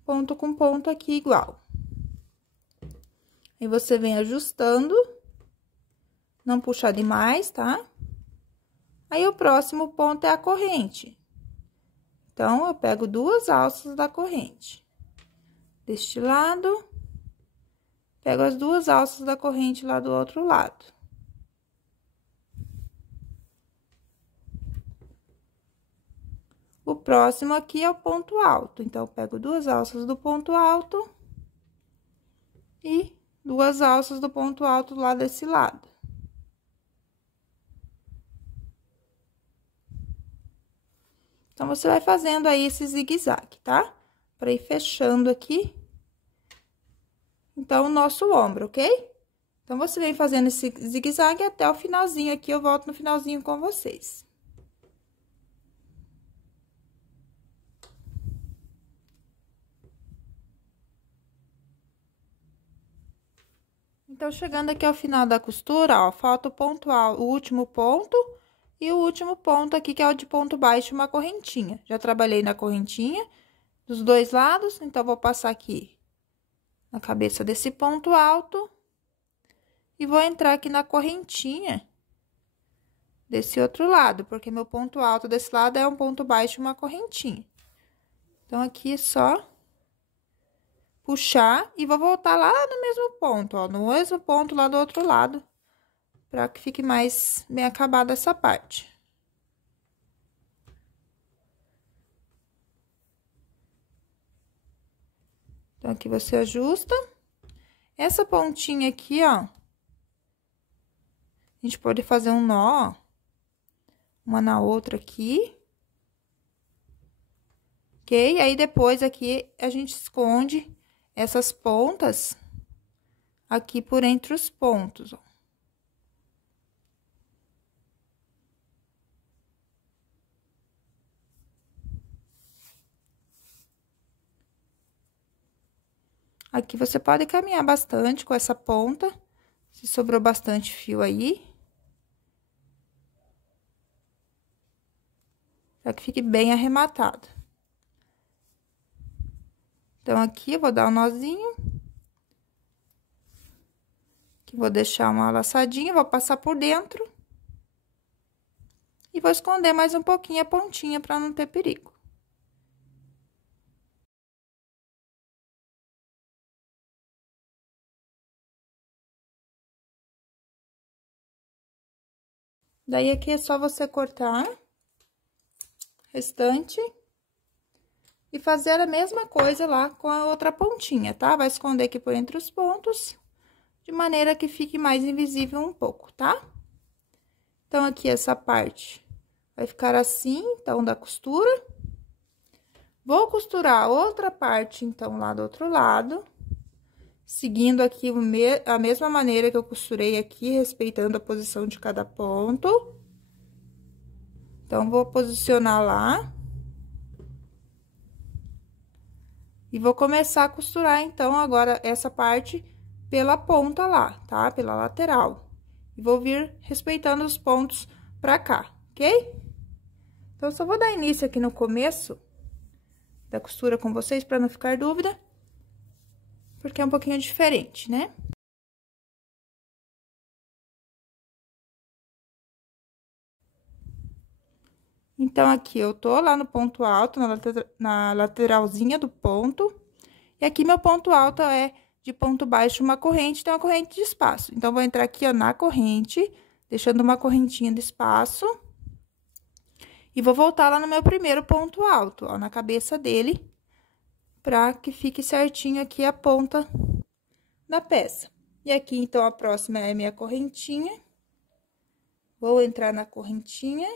ponto com ponto aqui igual. Aí, você vem ajustando, não puxar demais, tá? Aí, o próximo ponto é a corrente. Então, eu pego duas alças da corrente. Deste lado, pego as duas alças da corrente lá do outro lado. O próximo aqui é o ponto alto. Então, eu pego duas alças do ponto alto e duas alças do ponto alto lá desse lado. Então, você vai fazendo aí esse zigue-zague, tá? Pra ir fechando aqui. Então, o nosso ombro, ok? Então, você vem fazendo esse zigue-zague até o finalzinho aqui, eu volto no finalzinho com vocês. Então, chegando aqui ao final da costura, ó, falta o ponto alto, o último ponto e o último ponto aqui, que é o de ponto baixo, uma correntinha. Já trabalhei na correntinha dos dois lados, então, vou passar aqui na cabeça desse ponto alto e vou entrar aqui na correntinha desse outro lado, porque meu ponto alto desse lado é um ponto baixo, uma correntinha. Então, aqui é só puxar e vou voltar lá no mesmo ponto, ó, no mesmo ponto lá do outro lado, pra que fique mais bem acabada essa parte. Então, aqui você ajusta. Essa pontinha aqui, ó, a gente pode fazer um nó, ó, uma na outra aqui. Ok? Aí, depois aqui, a gente esconde essas pontas aqui por entre os pontos, ó. Aqui, você pode caminhar bastante com essa ponta, se sobrou bastante fio aí. Pra que fique bem arrematado. Então, aqui, eu vou dar um nozinho. Aqui, vou deixar uma laçadinha, vou passar por dentro. E vou esconder mais um pouquinho a pontinha pra não ter perigo. Daí, aqui é só você cortar o restante e fazer a mesma coisa lá com a outra pontinha, tá? Vai esconder aqui por entre os pontos, de maneira que fique mais invisível um pouco, tá? Então, aqui essa parte vai ficar assim, então, da costura. Vou costurar a outra parte, então, lá do outro lado, seguindo aqui a mesma maneira que eu costurei aqui, respeitando a posição de cada ponto. Então, vou posicionar lá. E vou começar a costurar, então, agora, essa parte pela ponta lá, tá? Pela lateral. E vou vir respeitando os pontos pra cá, ok? Então, só vou dar início aqui no começo da costura com vocês, pra não ficar dúvida. Porque é um pouquinho diferente, né? Então, aqui eu tô lá no ponto alto, na lateralzinha do ponto. E aqui meu ponto alto é de ponto baixo uma corrente, tem uma corrente de espaço. Então, vou entrar aqui, ó, na corrente, deixando uma correntinha de espaço. E vou voltar lá no meu primeiro ponto alto, ó, na cabeça dele, pra que fique certinho aqui a ponta da peça. E aqui, então, a próxima é a minha correntinha. Vou entrar na correntinha.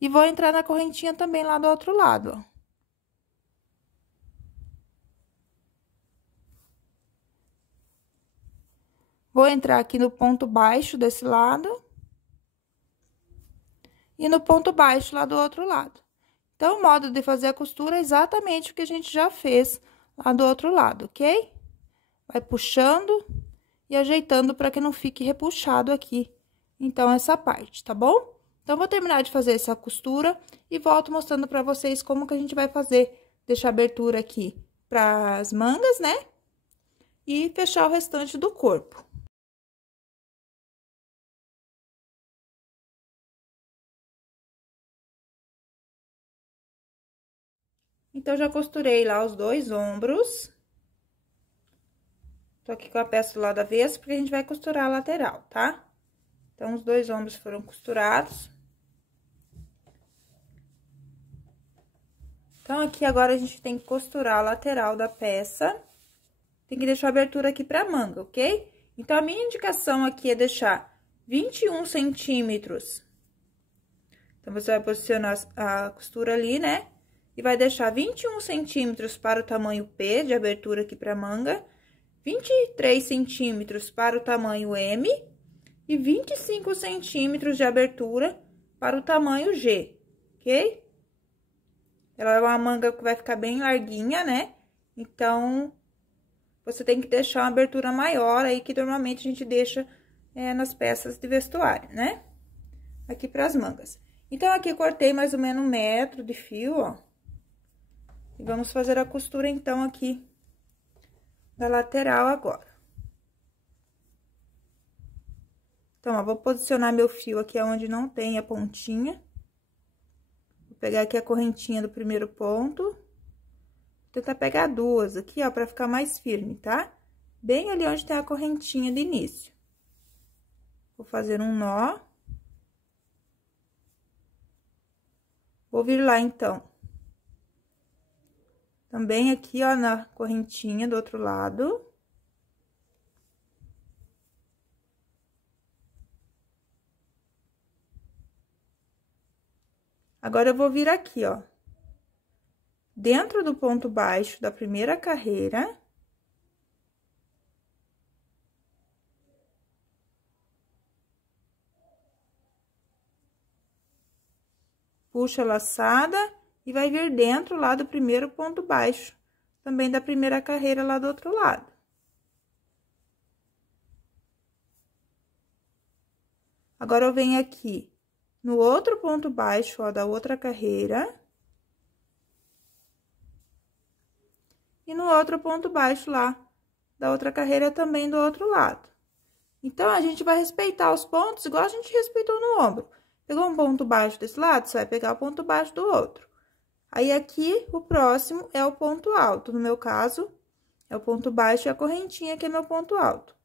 E vou entrar na correntinha também lá do outro lado, ó. Vou entrar aqui no ponto baixo desse lado. E no ponto baixo lá do outro lado. Então, o modo de fazer a costura é exatamente o que a gente já fez lá do outro lado, ok? Vai puxando e ajeitando para que não fique repuxado aqui, então, essa parte, tá bom? Então, vou terminar de fazer essa costura e volto mostrando para vocês como que a gente vai fazer, deixar a abertura aqui para as mangas, né? E fechar o restante do corpo. Então, já costurei lá os 2 ombros. Tô aqui com a peça do lado avesso, porque a gente vai costurar a lateral, tá? Então, os 2 ombros foram costurados. Então, aqui agora a gente tem que costurar a lateral da peça. Tem que deixar a abertura aqui pra manga, ok? Então, a minha indicação aqui é deixar 21 centímetros. Então, você vai posicionar a costura ali, né? E vai deixar 21 centímetros para o tamanho P de abertura aqui pra manga, 23 centímetros para o tamanho M e 25 centímetros de abertura para o tamanho G, ok? Ela é uma manga que vai ficar bem larguinha, né? Então, você tem que deixar uma abertura maior aí, que normalmente a gente deixa nas peças de vestuário, né? Aqui para as mangas. Então, aqui cortei mais ou menos 1 metro de fio, ó. E vamos fazer a costura, então, aqui da lateral agora. Então, ó, vou posicionar meu fio aqui onde não tem a pontinha. Vou pegar aqui a correntinha do primeiro ponto. Vou tentar pegar 2 aqui, ó, pra ficar mais firme, tá? Bem ali onde tem a correntinha de início. Vou fazer um nó. Vou vir lá, então. Também aqui, ó, na correntinha do outro lado. Agora, eu vou vir aqui, ó, dentro do ponto baixo da primeira carreira. Puxa a laçada e vai vir dentro lá do primeiro ponto baixo, também da primeira carreira lá do outro lado. Agora, eu venho aqui no outro ponto baixo, ó, da outra carreira. E no outro ponto baixo lá da outra carreira também do outro lado. Então, a gente vai respeitar os pontos igual a gente respeitou no ombro. Pegou um ponto baixo desse lado, você vai pegar o ponto baixo do outro. Aí, aqui, o próximo é o ponto alto. No meu caso, é o ponto baixo e a correntinha, que é meu ponto alto.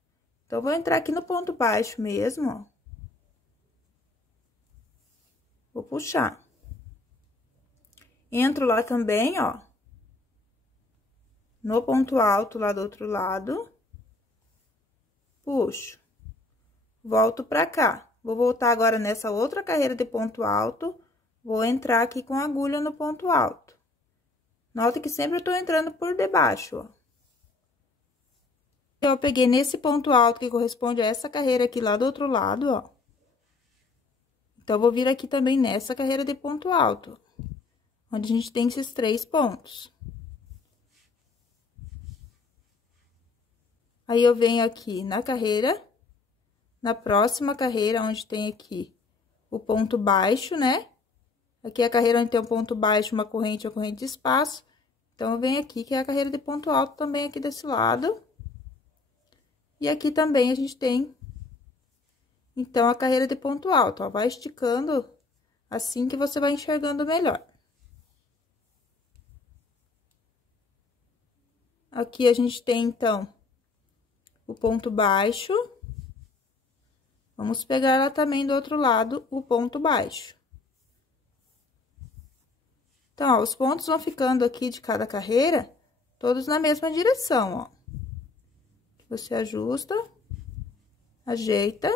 Então, vou entrar aqui no ponto baixo mesmo, ó. Vou puxar. Entro lá também, ó, no ponto alto lá do outro lado. Puxo. Volto pra cá. Vou voltar agora nessa outra carreira de ponto alto. Vou entrar aqui com a agulha no ponto alto. Nota que sempre eu tô entrando por debaixo, ó. Eu peguei nesse ponto alto que corresponde a essa carreira aqui lá do outro lado, ó. Então, eu vou vir aqui também nessa carreira de ponto alto, onde a gente tem esses 3 pontos. Aí, eu venho aqui na carreira, na próxima carreira, onde tem aqui o ponto baixo, né? Aqui é a carreira onde tem um ponto baixo, uma corrente de espaço. Então, eu venho aqui, que é a carreira de ponto alto também aqui desse lado. E aqui também a gente tem, então, a carreira de ponto alto, ó. Vai esticando assim que você vai enxergando melhor. Aqui a gente tem, então, o ponto baixo. Vamos pegar lá também do outro lado o ponto baixo. Então, ó, os pontos vão ficando aqui de cada carreira, todos na mesma direção, ó. Você ajusta, ajeita.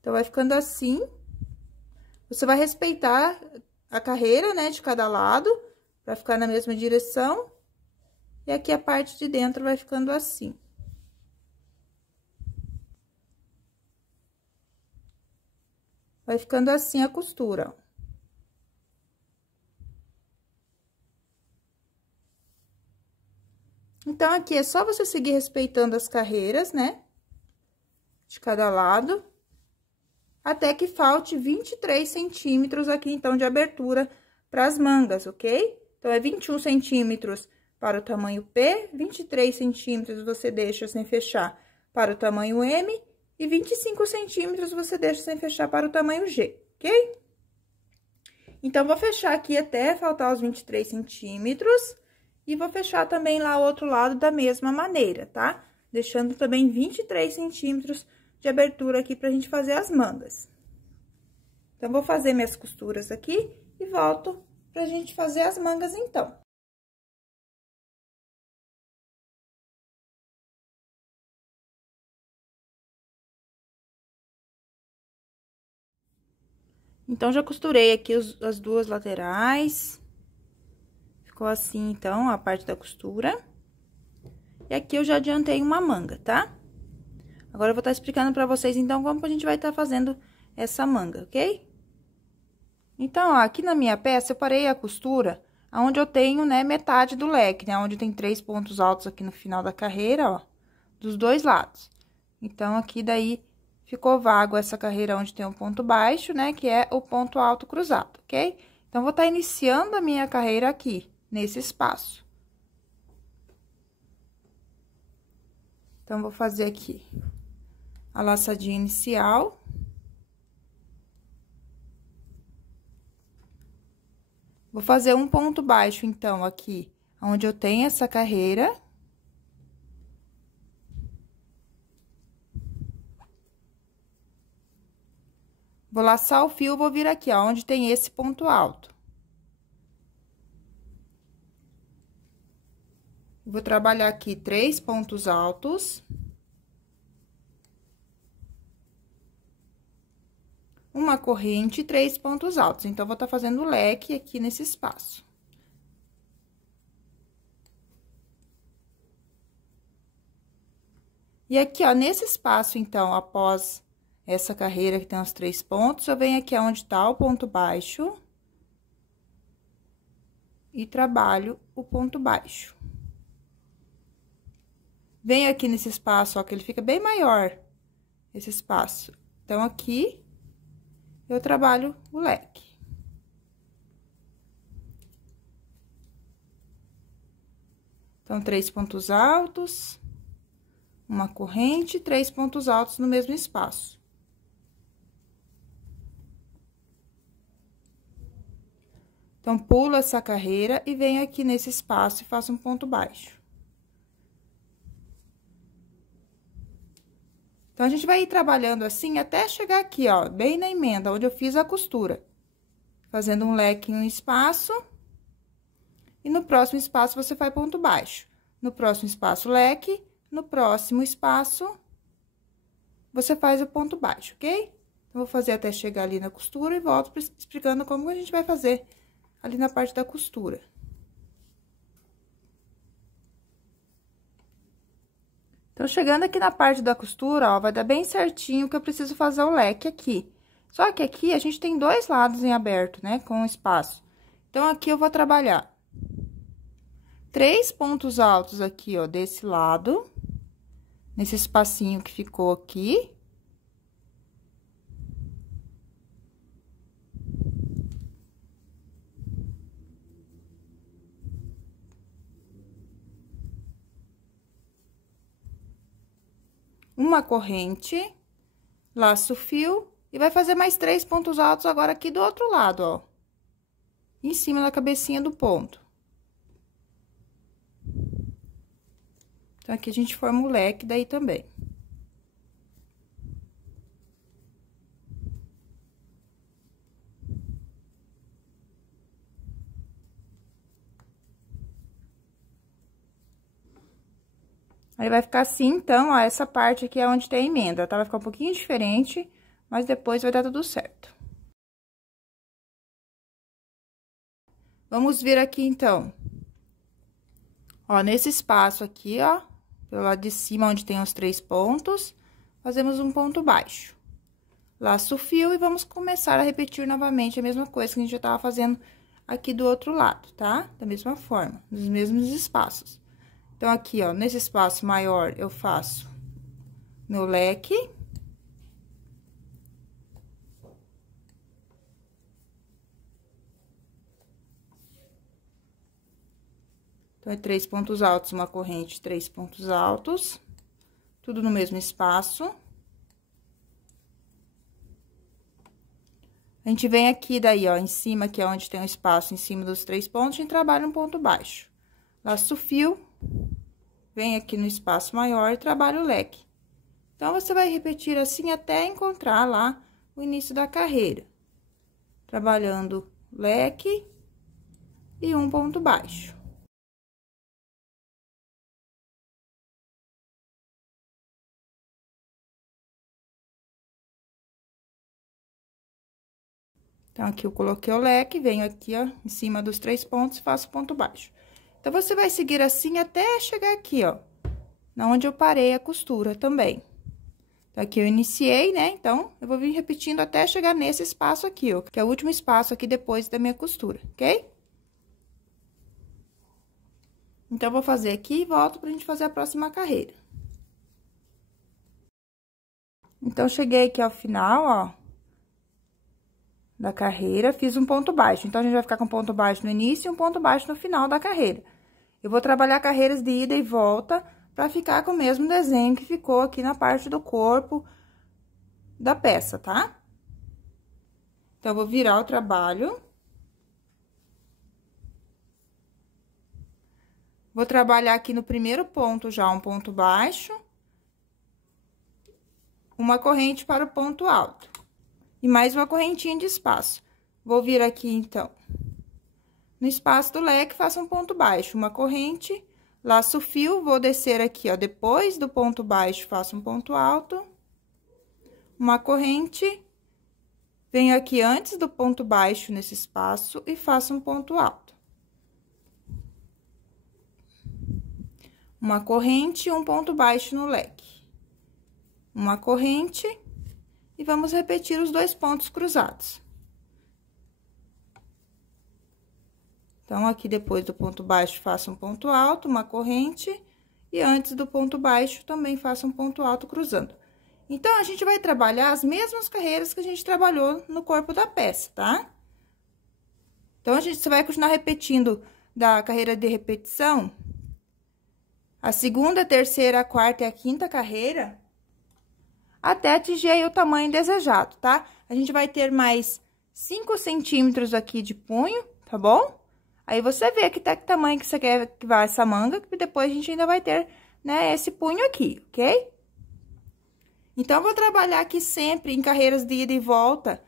Então, vai ficando assim. Você vai respeitar a carreira, né, de cada lado, pra ficar na mesma direção. E aqui a parte de dentro vai ficando assim. Vai ficando assim a costura, ó. Então, aqui é só você seguir respeitando as carreiras, né? De cada lado. Até que falte 23 centímetros aqui, então, de abertura para as mangas, ok? Então, é 21 centímetros para o tamanho P, 23 centímetros você deixa sem fechar para o tamanho M e 25 centímetros você deixa sem fechar para o tamanho G, ok? Então, vou fechar aqui até faltar os 23 centímetros e vou fechar também lá o outro lado da mesma maneira, tá? Deixando também 23 centímetros de abertura aqui pra gente fazer as mangas. Então, vou fazer minhas costuras aqui e volto pra gente fazer as mangas, então. Então, já costurei aqui as duas laterais. Ficou assim, então, a parte da costura. E aqui eu já adiantei uma manga, tá? Agora, eu vou estar explicando pra vocês, então, como a gente vai estar fazendo essa manga, ok? Então, ó, aqui na minha peça, eu parei a costura onde eu tenho, né, metade do leque, né? Onde tem 3 pontos altos aqui no final da carreira, ó, dos dois lados. Então, aqui daí, ficou vago essa carreira onde tem um ponto baixo, né? Que é o ponto alto cruzado, ok? Então, vou estar iniciando a minha carreira aqui, nesse espaço. Então, vou fazer aqui a laçadinha inicial. Vou fazer um ponto baixo, então, aqui, onde eu tenho essa carreira. Vou laçar o fio, vou vir aqui, ó, onde tem esse ponto alto. Vou trabalhar aqui 3 pontos altos. Uma corrente e 3 pontos altos. Então, vou estar fazendo o leque aqui nesse espaço. E aqui, ó, nesse espaço, então, após essa carreira que tem os 3 pontos, eu venho aqui onde tá o ponto baixo. E trabalho o ponto baixo. Venho aqui nesse espaço, ó, que ele fica bem maior, esse espaço. Então, aqui, eu trabalho o leque. Então, 3 pontos altos, uma corrente, 3 pontos altos no mesmo espaço. Então, pulo essa carreira e venho aqui nesse espaço e faço um ponto baixo. Então, a gente vai ir trabalhando assim até chegar aqui, ó, bem na emenda, onde eu fiz a costura. Fazendo um leque em um espaço. E no próximo espaço, você faz ponto baixo. No próximo espaço, leque. No próximo espaço, você faz o ponto baixo, ok? Então, vou fazer até chegar ali na costura e volto explicando como a gente vai fazer ali na parte da costura. Então, chegando aqui na parte da costura, ó, vai dar bem certinho que eu preciso fazer o leque aqui. Só que aqui, a gente tem 2 lados em aberto, né, com espaço. Então, aqui eu vou trabalhar 3 pontos altos aqui, ó, desse lado, nesse espacinho que ficou aqui. Uma corrente, laço o fio e vai fazer mais 3 pontos altos agora aqui do outro lado, ó. Em cima da cabecinha do ponto. Então, aqui a gente forma o leque daí também. Aí, vai ficar assim, então, ó, essa parte aqui é onde tem a emenda, tá? Vai ficar um pouquinho diferente, mas depois vai dar tudo certo. Vamos vir aqui, então. Ó, nesse espaço aqui, ó, pelo lado de cima, onde tem os 3 pontos, fazemos um ponto baixo. Laço o fio e vamos começar a repetir novamente a mesma coisa que a gente já tava fazendo aqui do outro lado, tá? Da mesma forma, nos mesmos espaços. Então, aqui, ó, nesse espaço maior, eu faço meu leque. Então, é 3 pontos altos, uma corrente, 3 pontos altos, tudo no mesmo espaço. A gente vem aqui daí, ó, em cima, que é onde tem um espaço em cima dos 3 pontos, a gente trabalha um ponto baixo. Laço o fio, vem aqui no espaço maior e trabalha o leque. Então, você vai repetir assim até encontrar lá o início da carreira. Trabalhando leque e um ponto baixo. Então, aqui eu coloquei o leque, venho aqui, ó, em cima dos 3 pontos e faço ponto baixo. Então, você vai seguir assim até chegar aqui, ó, na onde eu parei a costura também. Então, aqui eu iniciei, né? Então, eu vou vir repetindo até chegar nesse espaço aqui, ó, que é o último espaço aqui depois da minha costura, ok? Então, eu vou fazer aqui e volto pra gente fazer a próxima carreira. Então, cheguei aqui ao final, ó, da carreira, fiz um ponto baixo. Então, a gente vai ficar com ponto baixo no início e um ponto baixo no final da carreira. Eu vou trabalhar carreiras de ida e volta pra ficar com o mesmo desenho que ficou aqui na parte do corpo da peça, tá? Então, eu vou virar o trabalho. Vou trabalhar aqui no primeiro ponto já um ponto baixo. Uma corrente para o ponto alto. E mais uma correntinha de espaço. Vou vir aqui, então, no espaço do leque, faço um ponto baixo, uma corrente, laço o fio, vou descer aqui, ó, depois do ponto baixo, faço um ponto alto, uma corrente, venho aqui antes do ponto baixo nesse espaço e faço um ponto alto. Uma corrente e um ponto baixo no leque. Uma corrente. E vamos repetir os 2 pontos cruzados. Então, aqui depois do ponto baixo, faço um ponto alto, uma corrente, e antes do ponto baixo, também faço um ponto alto cruzando. Então, a gente vai trabalhar as mesmas carreiras que a gente trabalhou no corpo da peça, tá? Então, você vai continuar repetindo da carreira de repetição, a segunda, a terceira, a quarta e a quinta carreira, até atingir aí o tamanho desejado, tá? A gente vai ter mais 5 centímetros aqui de punho, tá bom? Aí, você vê que tá que tamanho que você quer que vá essa manga, que depois a gente ainda vai ter, né, esse punho aqui, ok? Então, eu vou trabalhar aqui sempre em carreiras de ida e volta,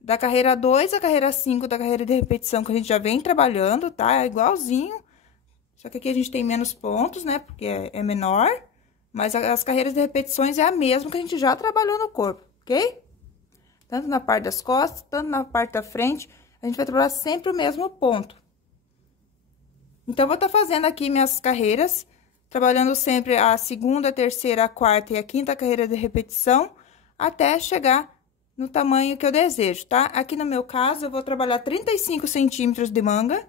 da carreira 2 à carreira 5 da carreira de repetição, que a gente já vem trabalhando, tá? É igualzinho, só que aqui a gente tem menos pontos, né, porque é menor. Mas as carreiras de repetições é a mesma que a gente já trabalhou no corpo, ok? Tanto na parte das costas, tanto na parte da frente, a gente vai trabalhar sempre o mesmo ponto. Então, eu vou estar fazendo aqui minhas carreiras, trabalhando sempre a segunda, a terceira, a quarta e a quinta carreira de repetição, até chegar no tamanho que eu desejo, tá? Aqui no meu caso, eu vou trabalhar 35 centímetros de manga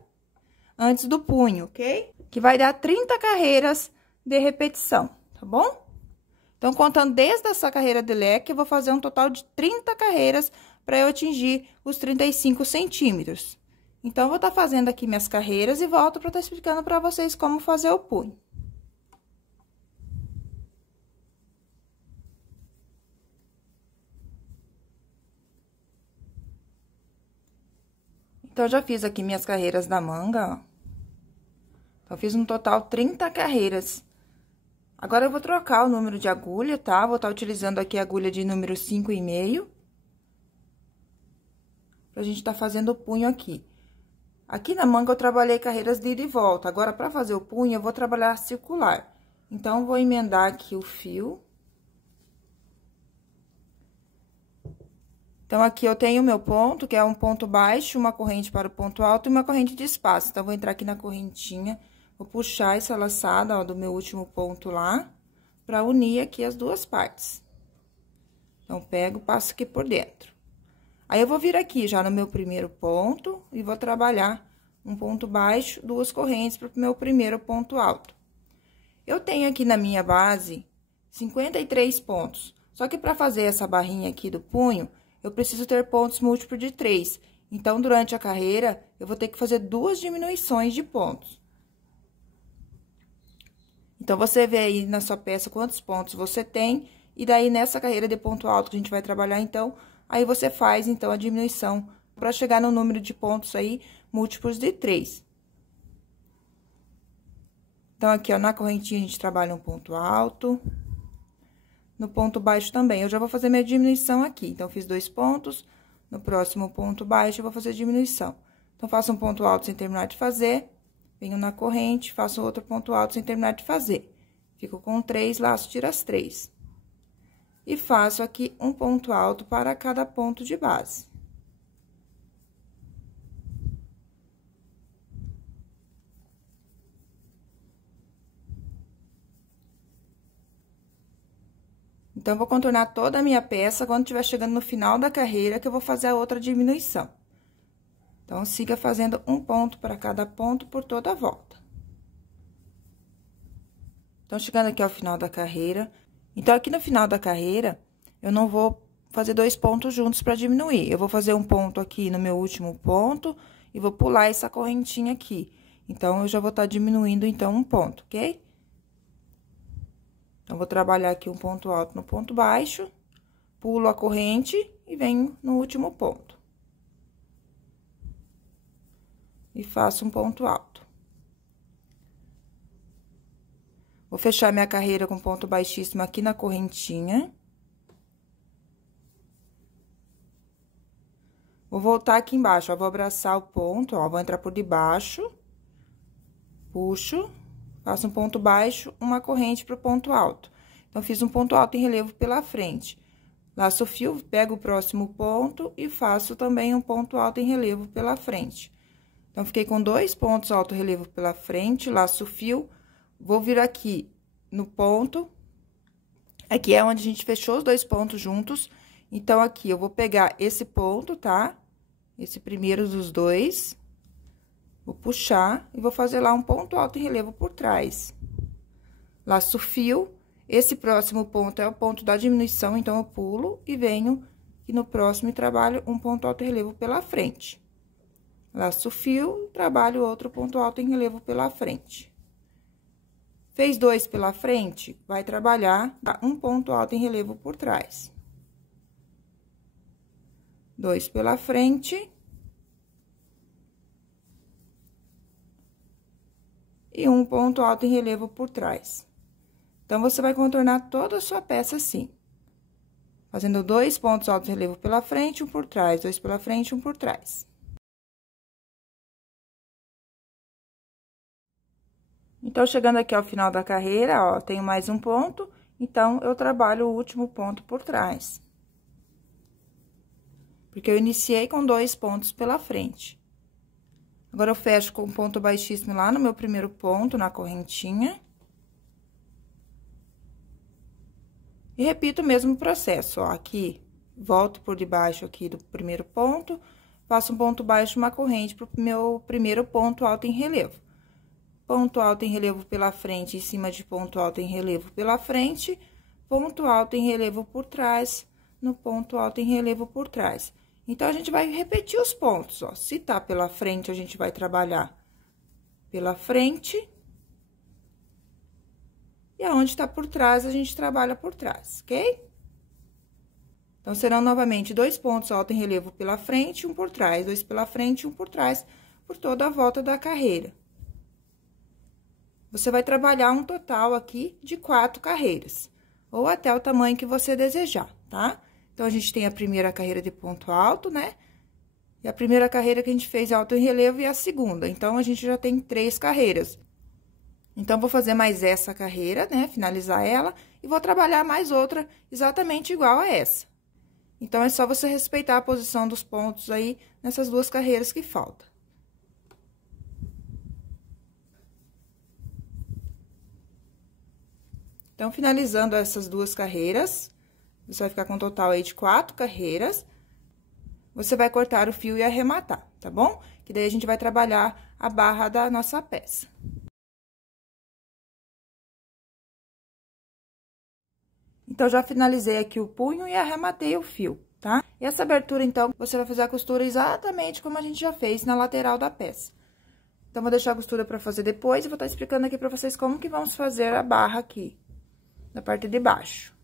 antes do punho, ok? Que vai dar 30 carreiras de repetição. Tá bom? Então, contando desde essa carreira de leque, eu vou fazer um total de 30 carreiras para eu atingir os 35 centímetros. Então, eu vou estar fazendo aqui minhas carreiras e volto para estar explicando para vocês como fazer o punho. Então, eu já fiz aqui minhas carreiras da manga, ó. Então, eu fiz um total 30 carreiras Agora, eu vou trocar o número de agulha, tá? Vou estar utilizando aqui a agulha de número 5,5. Pra gente tá fazendo o punho aqui. Aqui na manga eu trabalhei carreiras de ida e volta. Agora, pra fazer o punho, eu vou trabalhar circular. Então, vou emendar aqui o fio. Então, aqui eu tenho o meu ponto, que é um ponto baixo, uma corrente para o ponto alto e uma corrente de espaço. Então, vou entrar aqui na correntinha, vou puxar essa laçada, ó, do meu último ponto lá, pra unir aqui as duas partes. Então, pego, passo aqui por dentro. Aí, eu vou vir aqui já no meu primeiro ponto e vou trabalhar um ponto baixo, duas correntes pro meu primeiro ponto alto. Eu tenho aqui na minha base 53 pontos. Só que para fazer essa barrinha aqui do punho, eu preciso ter pontos múltiplos de 3. Então, durante a carreira, eu vou ter que fazer 2 diminuições de pontos. Então, você vê aí na sua peça quantos pontos você tem, e daí, nessa carreira de ponto alto que a gente vai trabalhar, então, aí você faz, então, a diminuição para chegar no número de pontos aí, múltiplos de 3. Então, aqui, ó, na correntinha, a gente trabalha um ponto alto. No ponto baixo também, eu já vou fazer minha diminuição aqui. Então, fiz 2 pontos, no próximo ponto baixo, eu vou fazer diminuição. Então, faço um ponto alto sem terminar de fazer, venho na corrente, faço outro ponto alto sem terminar de fazer. Fico com 3, laço, tiro as 3. E faço aqui um ponto alto para cada ponto de base. Então, vou contornar toda a minha peça quando estiver chegando no final da carreira, que eu vou fazer a outra diminuição. Então, siga fazendo um ponto para cada ponto por toda a volta. Então, chegando aqui ao final da carreira. Então, aqui no final da carreira, eu não vou fazer 2 pontos juntos para diminuir. Eu vou fazer um ponto aqui no meu último ponto e vou pular essa correntinha aqui. Então, eu já vou estar diminuindo, então, um ponto, ok? Então, vou trabalhar aqui um ponto alto no ponto baixo, pulo a corrente e venho no último ponto. E faço um ponto alto. Vou fechar minha carreira com ponto baixíssimo aqui na correntinha. Vou voltar aqui embaixo, ó, vou abraçar o ponto, ó, vou entrar por debaixo, puxo. Faço um ponto baixo, uma corrente pro ponto alto. Então, fiz um ponto alto em relevo pela frente. Laço o fio, pego o próximo ponto e faço também um ponto alto em relevo pela frente. Então, fiquei com 2 pontos alto relevo pela frente, laço o fio, vou vir aqui no ponto. Aqui é onde a gente fechou os 2 pontos juntos. Então, aqui, eu vou pegar esse ponto, tá? Esse primeiro dos 2. Vou puxar e vou fazer lá um ponto alto em relevo por trás. Laço o fio, esse próximo ponto é o ponto da diminuição, então, eu pulo e venho e no próximo trabalho um ponto alto em relevo pela frente. Laço o fio, trabalho outro ponto alto em relevo pela frente. Fez 2 pela frente, vai trabalhar um ponto alto em relevo por trás. 2 pela frente. E um ponto alto em relevo por trás. Então, você vai contornar toda a sua peça assim. Fazendo 2 pontos altos em relevo pela frente, um por trás, 2 pela frente, um por trás. Então, chegando aqui ao final da carreira, ó, tenho mais um ponto, então, eu trabalho o último ponto por trás. Porque eu iniciei com 2 pontos pela frente. Agora, eu fecho com um ponto baixíssimo lá no meu primeiro ponto, na correntinha. E repito o mesmo processo, ó, aqui, volto por debaixo aqui do primeiro ponto, faço um ponto baixo, uma corrente pro meu primeiro ponto alto em relevo. Ponto alto em relevo pela frente, em cima de ponto alto em relevo pela frente, ponto alto em relevo por trás, no ponto alto em relevo por trás. Então, a gente vai repetir os pontos, ó. Se tá pela frente, a gente vai trabalhar pela frente. E aonde tá por trás, a gente trabalha por trás, ok? Então, serão novamente 2 pontos alto em relevo pela frente, um por trás, 2 pela frente, um por trás, por toda a volta da carreira. você vai trabalhar um total aqui de 4 carreiras, ou até o tamanho que você desejar, tá? Então, a gente tem a primeira carreira de ponto alto, né? E a primeira carreira que a gente fez alto em relevo e a segunda. Então, a gente já tem 3 carreiras. Então, vou fazer mais essa carreira, né? Finalizar ela, e vou trabalhar mais outra exatamente igual a essa. Então, é só você respeitar a posição dos pontos aí nessas 2 carreiras que faltam. Então, finalizando essas 2 carreiras, você vai ficar com um total aí de 4 carreiras. Você vai cortar o fio e arrematar, tá bom? Que daí a gente vai trabalhar a barra da nossa peça. Então, já finalizei aqui o punho e arrematei o fio, tá? E essa abertura, então, você vai fazer a costura exatamente como a gente já fez na lateral da peça. Então, vou deixar a costura pra fazer depois e vou estar explicando aqui pra vocês como que vamos fazer a barra aqui, na parte de baixo.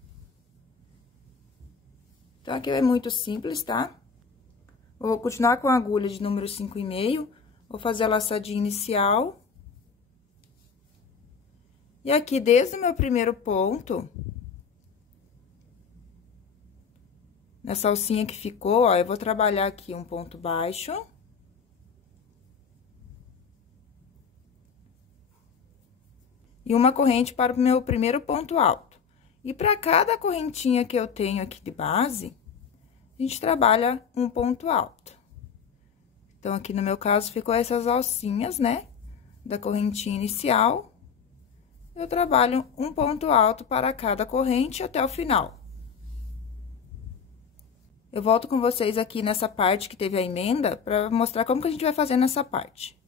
Então, aqui é muito simples, tá? Vou continuar com a agulha de número 5,5, vou fazer a laçadinha inicial. E aqui, desde o meu primeiro ponto, nessa alcinha que ficou, ó, eu vou trabalhar aqui um ponto baixo. E uma corrente para o meu primeiro ponto alto. E para cada correntinha que eu tenho aqui de base, a gente trabalha um ponto alto. Então, aqui no meu caso, ficou essas alcinhas, né? Da correntinha inicial. Eu trabalho um ponto alto para cada corrente até o final. Eu volto com vocês aqui nessa parte que teve a emenda, para mostrar como que a gente vai fazer nessa parte.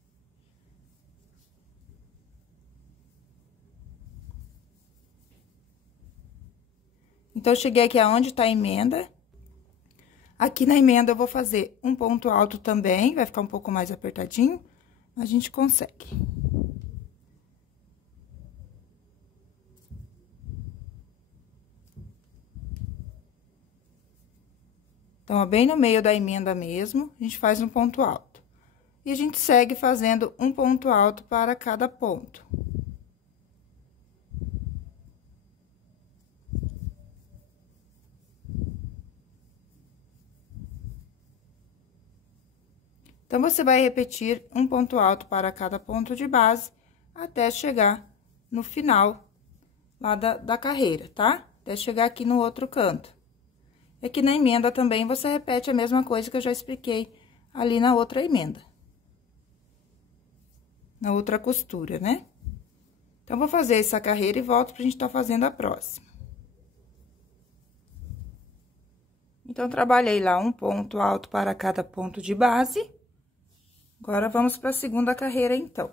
Então, eu cheguei aqui aonde tá a emenda. Aqui na emenda, eu vou fazer um ponto alto também, vai ficar um pouco mais apertadinho, a gente consegue. Então, ó, bem no meio da emenda mesmo, a gente faz um ponto alto. E a gente segue fazendo um ponto alto para cada ponto. Então, você vai repetir um ponto alto para cada ponto de base, até chegar no final lá da carreira, tá? Até chegar aqui no outro canto. E aqui na emenda também, você repete a mesma coisa que eu já expliquei ali na outra emenda. Na outra costura, né? Então, vou fazer essa carreira e volto pra gente tá fazendo a próxima. Então, trabalhei lá um ponto alto para cada ponto de base. Agora, vamos para a segunda carreira, então.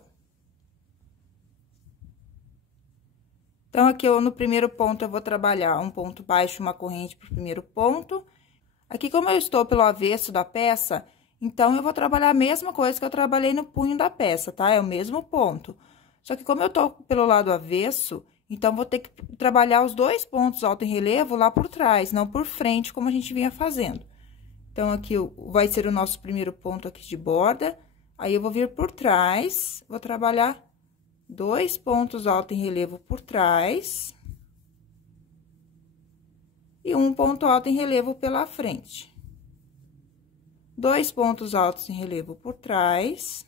Então, aqui, no primeiro ponto, eu vou trabalhar um ponto baixo, uma corrente pro primeiro ponto. Aqui, como eu estou pelo avesso da peça, então, eu vou trabalhar a mesma coisa que eu trabalhei no punho da peça, tá? É o mesmo ponto. Só que, como eu tô pelo lado avesso, então, vou ter que trabalhar os 2 pontos alto em relevo lá por trás, não por frente, como a gente vinha fazendo. Então, aqui, vai ser o nosso primeiro ponto aqui de borda. Aí, eu vou vir por trás, vou trabalhar 2 pontos alto em relevo por trás. E um ponto alto em relevo pela frente. 2 pontos altos em relevo por trás.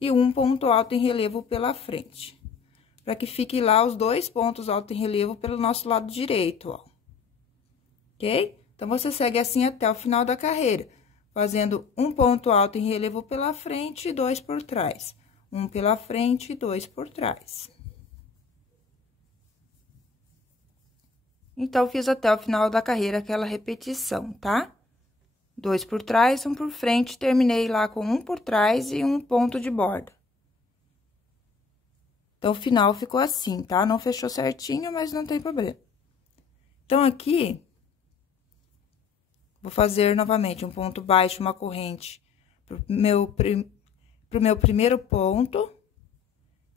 E um ponto alto em relevo pela frente. Para que fique lá os 2 pontos altos em relevo pelo nosso lado direito, ó. Ok? Então, você segue assim até o final da carreira, fazendo um ponto alto em relevo pela frente e 2 por trás. Um pela frente e 2 por trás. Então, fiz até o final da carreira aquela repetição, tá? 2 por trás, 1 por frente, terminei lá com 1 por trás e um ponto de borda. Então, o final ficou assim, tá? Não fechou certinho, mas não tem problema. Então, aqui, vou fazer novamente um ponto baixo, uma corrente pro meu primeiro ponto.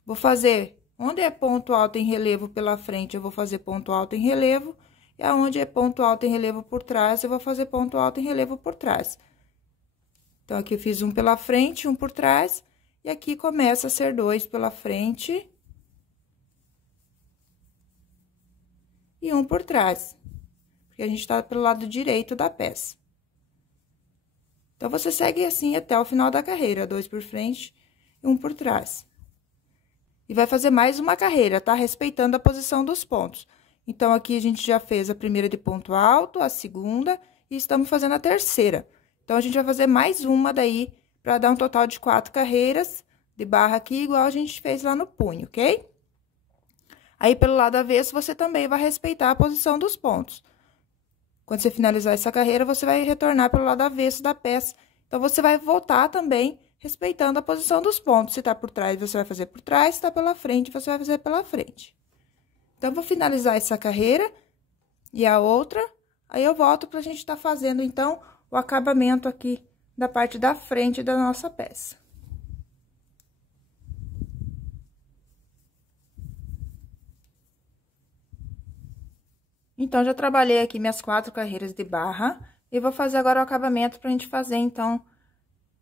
Vou fazer, onde é ponto alto em relevo pela frente, eu vou fazer ponto alto em relevo. E aonde é ponto alto em relevo por trás, eu vou fazer ponto alto em relevo por trás. Então, aqui eu fiz um pela frente, um por trás, e aqui começa a ser 2 pela frente e um por trás, porque a gente tá pelo lado direito da peça. Então, você segue assim até o final da carreira, 2 por frente e um por trás. E vai fazer mais uma carreira, tá? Respeitando a posição dos pontos. Então, aqui a gente já fez a primeira de ponto alto, a segunda, e estamos fazendo a terceira. Então, a gente vai fazer mais uma daí, pra dar um total de 4 carreiras de barra aqui, igual a gente fez lá no punho, ok? Aí, pelo lado avesso, você também vai respeitar a posição dos pontos. Quando você finalizar essa carreira, você vai retornar pelo lado avesso da peça. Então, você vai voltar também respeitando a posição dos pontos. Se tá por trás, você vai fazer por trás. Se tá pela frente, você vai fazer pela frente. Então, eu vou finalizar essa carreira e a outra. Aí, eu volto pra gente tá fazendo, então, o acabamento aqui da parte da frente da nossa peça. Então, já trabalhei aqui minhas 4 carreiras de barra. E vou fazer agora o acabamento pra gente fazer, então,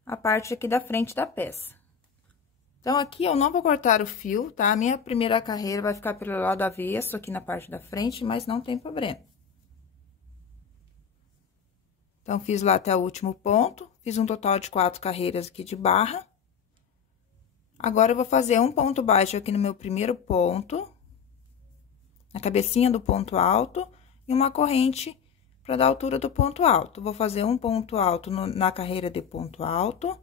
a parte aqui da frente da peça. Então, aqui eu não vou cortar o fio, tá? A minha primeira carreira vai ficar pelo lado avesso, aqui na parte da frente, mas não tem problema. Então, fiz lá até o último ponto, fiz um total de 4 carreiras aqui de barra. Agora, eu vou fazer um ponto baixo aqui no meu primeiro ponto, na cabecinha do ponto alto, e uma corrente para dar a altura do ponto alto. Vou fazer um ponto alto na carreira de ponto alto,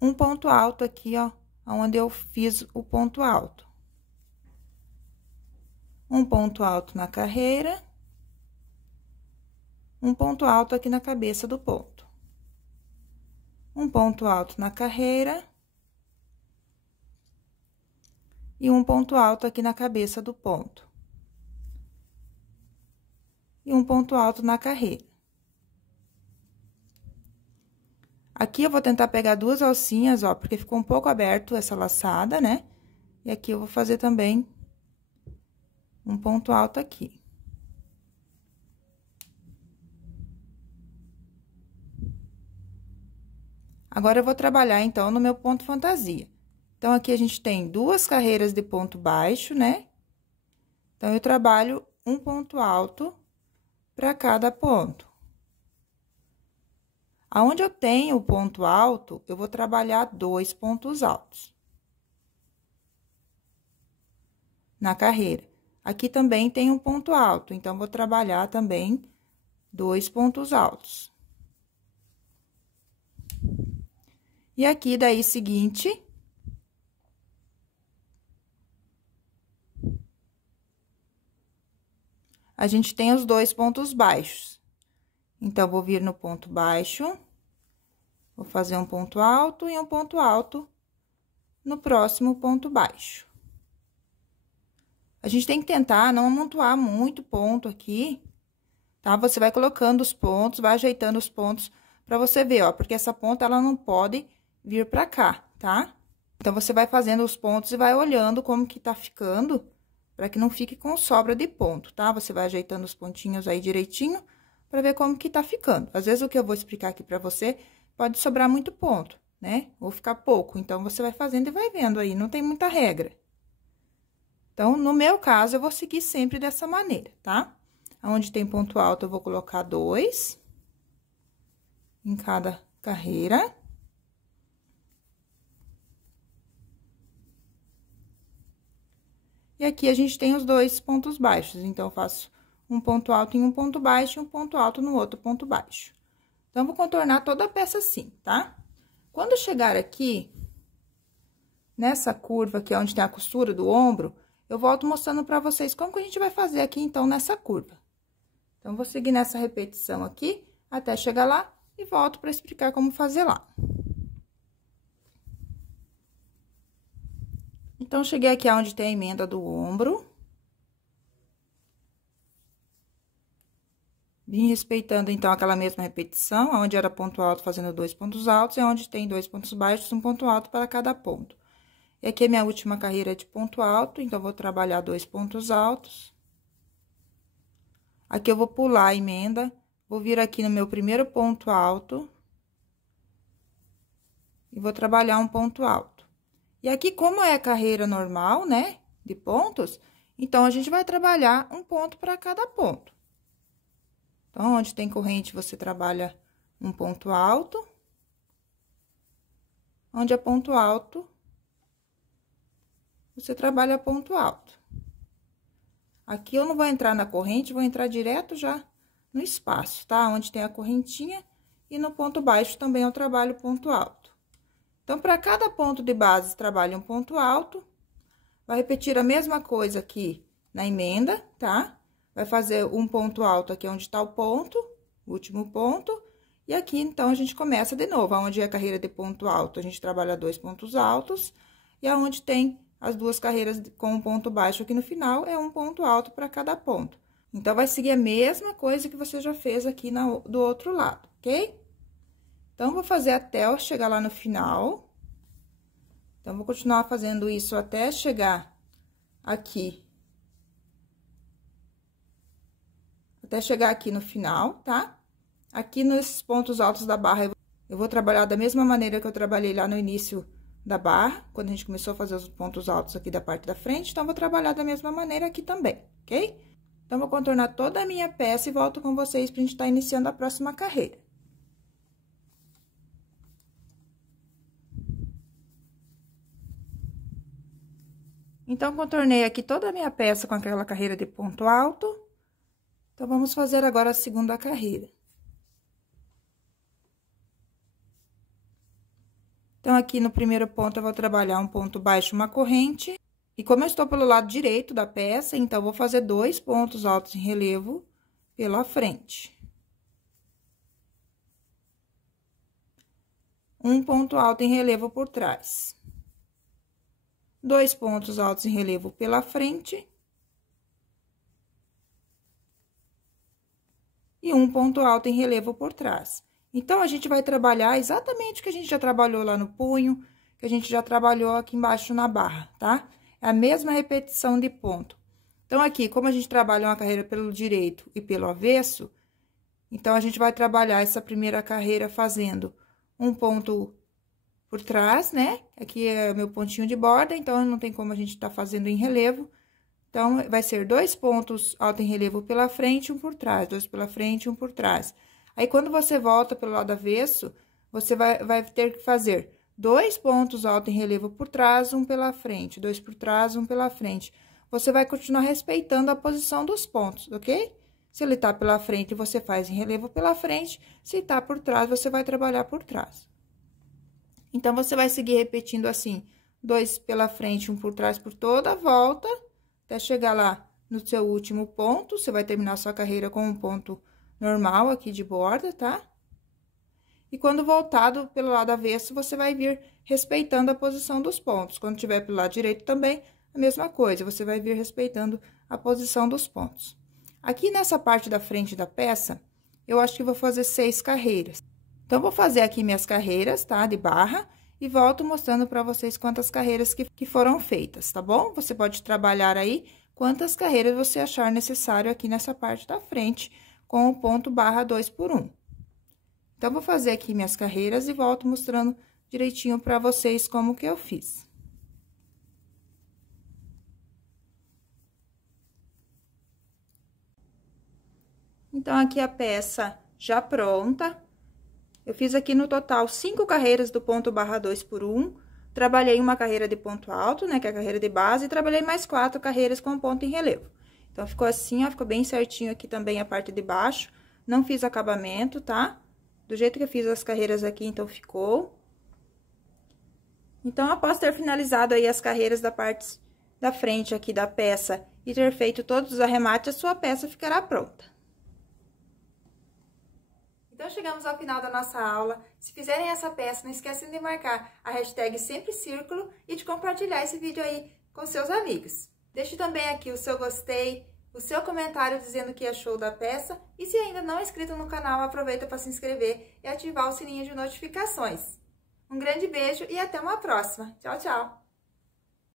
um ponto alto aqui, ó, onde eu fiz o ponto alto. Um ponto alto na carreira, um ponto alto aqui na cabeça do ponto. Um ponto alto na carreira e um ponto alto aqui na cabeça do ponto. E um ponto alto na carreira. Aqui, eu vou tentar pegar 2 alcinhas, ó, porque ficou um pouco aberto essa laçada, né? E aqui, eu vou fazer também um ponto alto aqui. Agora, eu vou trabalhar, então, no meu ponto fantasia. Então, aqui, a gente tem 2 carreiras de ponto baixo, né? Então, eu trabalho um ponto alto para cada ponto. Aonde eu tenho o ponto alto, eu vou trabalhar 2 pontos altos. Na carreira. Aqui também tem um ponto alto, então, vou trabalhar também 2 pontos altos. E aqui, daí, seguinte... a gente tem os 2 pontos baixos. Então, vou vir no ponto baixo, vou fazer um ponto alto e um ponto alto no próximo ponto baixo. A gente tem que tentar não amontoar muito ponto aqui, tá? Você vai colocando os pontos, vai ajeitando os pontos pra você ver, ó, porque essa ponta, ela não pode vir pra cá, tá? Então, você vai fazendo os pontos e vai olhando como que tá ficando, pra que não fique com sobra de ponto, tá? Você vai ajeitando os pontinhos aí direitinho, pra ver como que tá ficando. Às vezes, o que eu vou explicar aqui pra você, pode sobrar muito ponto, né? Ou ficar pouco, então, você vai fazendo e vai vendo aí, não tem muita regra. Então, no meu caso, eu vou seguir sempre dessa maneira, tá? Onde tem ponto alto, eu vou colocar 2 em cada carreira. E aqui, a gente tem os 2 pontos baixos, então, eu faço um ponto alto em um ponto baixo e um ponto alto no outro ponto baixo. Então, vou contornar toda a peça assim, tá? Quando chegar aqui, nessa curva aqui, onde tem a costura do ombro, eu volto mostrando pra vocês como que a gente vai fazer aqui, então, nessa curva. Então, vou seguir nessa repetição aqui, até chegar lá, e volto pra explicar como fazer lá. Então, cheguei aqui aonde tem a emenda do ombro. Vim respeitando, então, aquela mesma repetição, onde era ponto alto, fazendo 2 pontos altos, e onde tem 2 pontos baixos, um ponto alto para cada ponto. E aqui é minha última carreira de ponto alto, então, vou trabalhar 2 pontos altos. Aqui, eu vou pular a emenda, vou vir aqui no meu primeiro ponto alto, e vou trabalhar um ponto alto. E aqui, como é a carreira normal, né, de pontos, então, a gente vai trabalhar um ponto para cada ponto. Então, onde tem corrente, você trabalha um ponto alto. Onde é ponto alto, você trabalha ponto alto. Aqui eu não vou entrar na corrente, vou entrar direto já no espaço, tá? Onde tem a correntinha e no ponto baixo também eu trabalho ponto alto. Então, para cada ponto de base, trabalha um ponto alto. Vai repetir a mesma coisa aqui na emenda, tá? Vai fazer um ponto alto aqui onde tá o ponto, o último ponto. E aqui, então, a gente começa de novo. Aonde é a carreira de ponto alto, a gente trabalha 2 pontos altos. E aonde tem as duas carreiras com um ponto baixo aqui no final, é um ponto alto para cada ponto. Então, vai seguir a mesma coisa que você já fez aqui do outro lado, ok? Então, vou fazer até eu chegar lá no final. Então, vou continuar fazendo isso até chegar aqui. Até chegar aqui no final, tá? Aqui nos pontos altos da barra, eu vou trabalhar da mesma maneira que eu trabalhei lá no início da barra, quando a gente começou a fazer os pontos altos aqui da parte da frente, então, vou trabalhar da mesma maneira aqui também, ok? Então, vou contornar toda a minha peça e volto com vocês pra gente estar iniciando a próxima carreira. Então, contornei aqui toda a minha peça com aquela carreira de ponto alto. Então, vamos fazer agora a segunda carreira. Então, aqui no primeiro ponto, eu vou trabalhar um ponto baixo, uma corrente. E como eu estou pelo lado direito da peça, então, vou fazer 2 pontos altos em relevo pela frente. Um ponto alto em relevo por trás. 2 pontos altos em relevo pela frente. E um ponto alto em relevo por trás. Então, a gente vai trabalhar exatamente o que a gente já trabalhou lá no punho, que a gente já trabalhou aqui embaixo na barra, tá? É a mesma repetição de ponto. Então, aqui, como a gente trabalha uma carreira pelo direito e pelo avesso, então, a gente vai trabalhar essa primeira carreira fazendo um ponto por trás, né? Aqui é o meu pontinho de borda, então, não tem como a gente tá fazendo em relevo. Então, vai ser 2 pontos alto em relevo pela frente, um por trás, 2 pela frente, um por trás. Aí, quando você volta pelo lado avesso, você vai ter que fazer 2 pontos alto em relevo por trás, um pela frente, 2 por trás, um pela frente. Você vai continuar respeitando a posição dos pontos, ok? Se ele tá pela frente, você faz em relevo pela frente, se tá por trás, você vai trabalhar por trás. Então, você vai seguir repetindo assim, 2 pela frente, um por trás, por toda a volta, até chegar lá no seu último ponto. Você vai terminar a sua carreira com um ponto normal aqui de borda, tá? E quando voltado pelo lado avesso, você vai vir respeitando a posição dos pontos. Quando tiver pelo lado direito também, a mesma coisa, você vai vir respeitando a posição dos pontos. Aqui nessa parte da frente da peça, eu acho que vou fazer 6 carreiras. Então, vou fazer aqui minhas carreiras, tá? De barra, e volto mostrando pra vocês quantas carreiras que foram feitas, tá bom? Você pode trabalhar aí quantas carreiras você achar necessário aqui nessa parte da frente, com o ponto barra 2 por 1. Então, vou fazer aqui minhas carreiras e volto mostrando direitinho pra vocês como que eu fiz. Então, aqui a peça já pronta. Eu fiz aqui no total 5 carreiras do ponto barra 2 por 1. Trabalhei uma carreira de ponto alto, né, que é a carreira de base, e trabalhei mais 4 carreiras com ponto em relevo. Então, ficou assim, ó, ficou bem certinho aqui também a parte de baixo. Não fiz acabamento, tá? Do jeito que eu fiz as carreiras aqui, então, ficou. Então, após ter finalizado aí as carreiras da parte da frente aqui da peça e ter feito todos os arremates, a sua peça ficará pronta. Então, chegamos ao final da nossa aula. Se fizerem essa peça, não esquecem de marcar a hashtag SempreCírculo e de compartilhar esse vídeo aí com seus amigos. Deixe também aqui o seu gostei, o seu comentário dizendo o que achou da peça. E se ainda não é inscrito no canal, aproveita para se inscrever e ativar o sininho de notificações. Um grande beijo e até uma próxima. Tchau, tchau!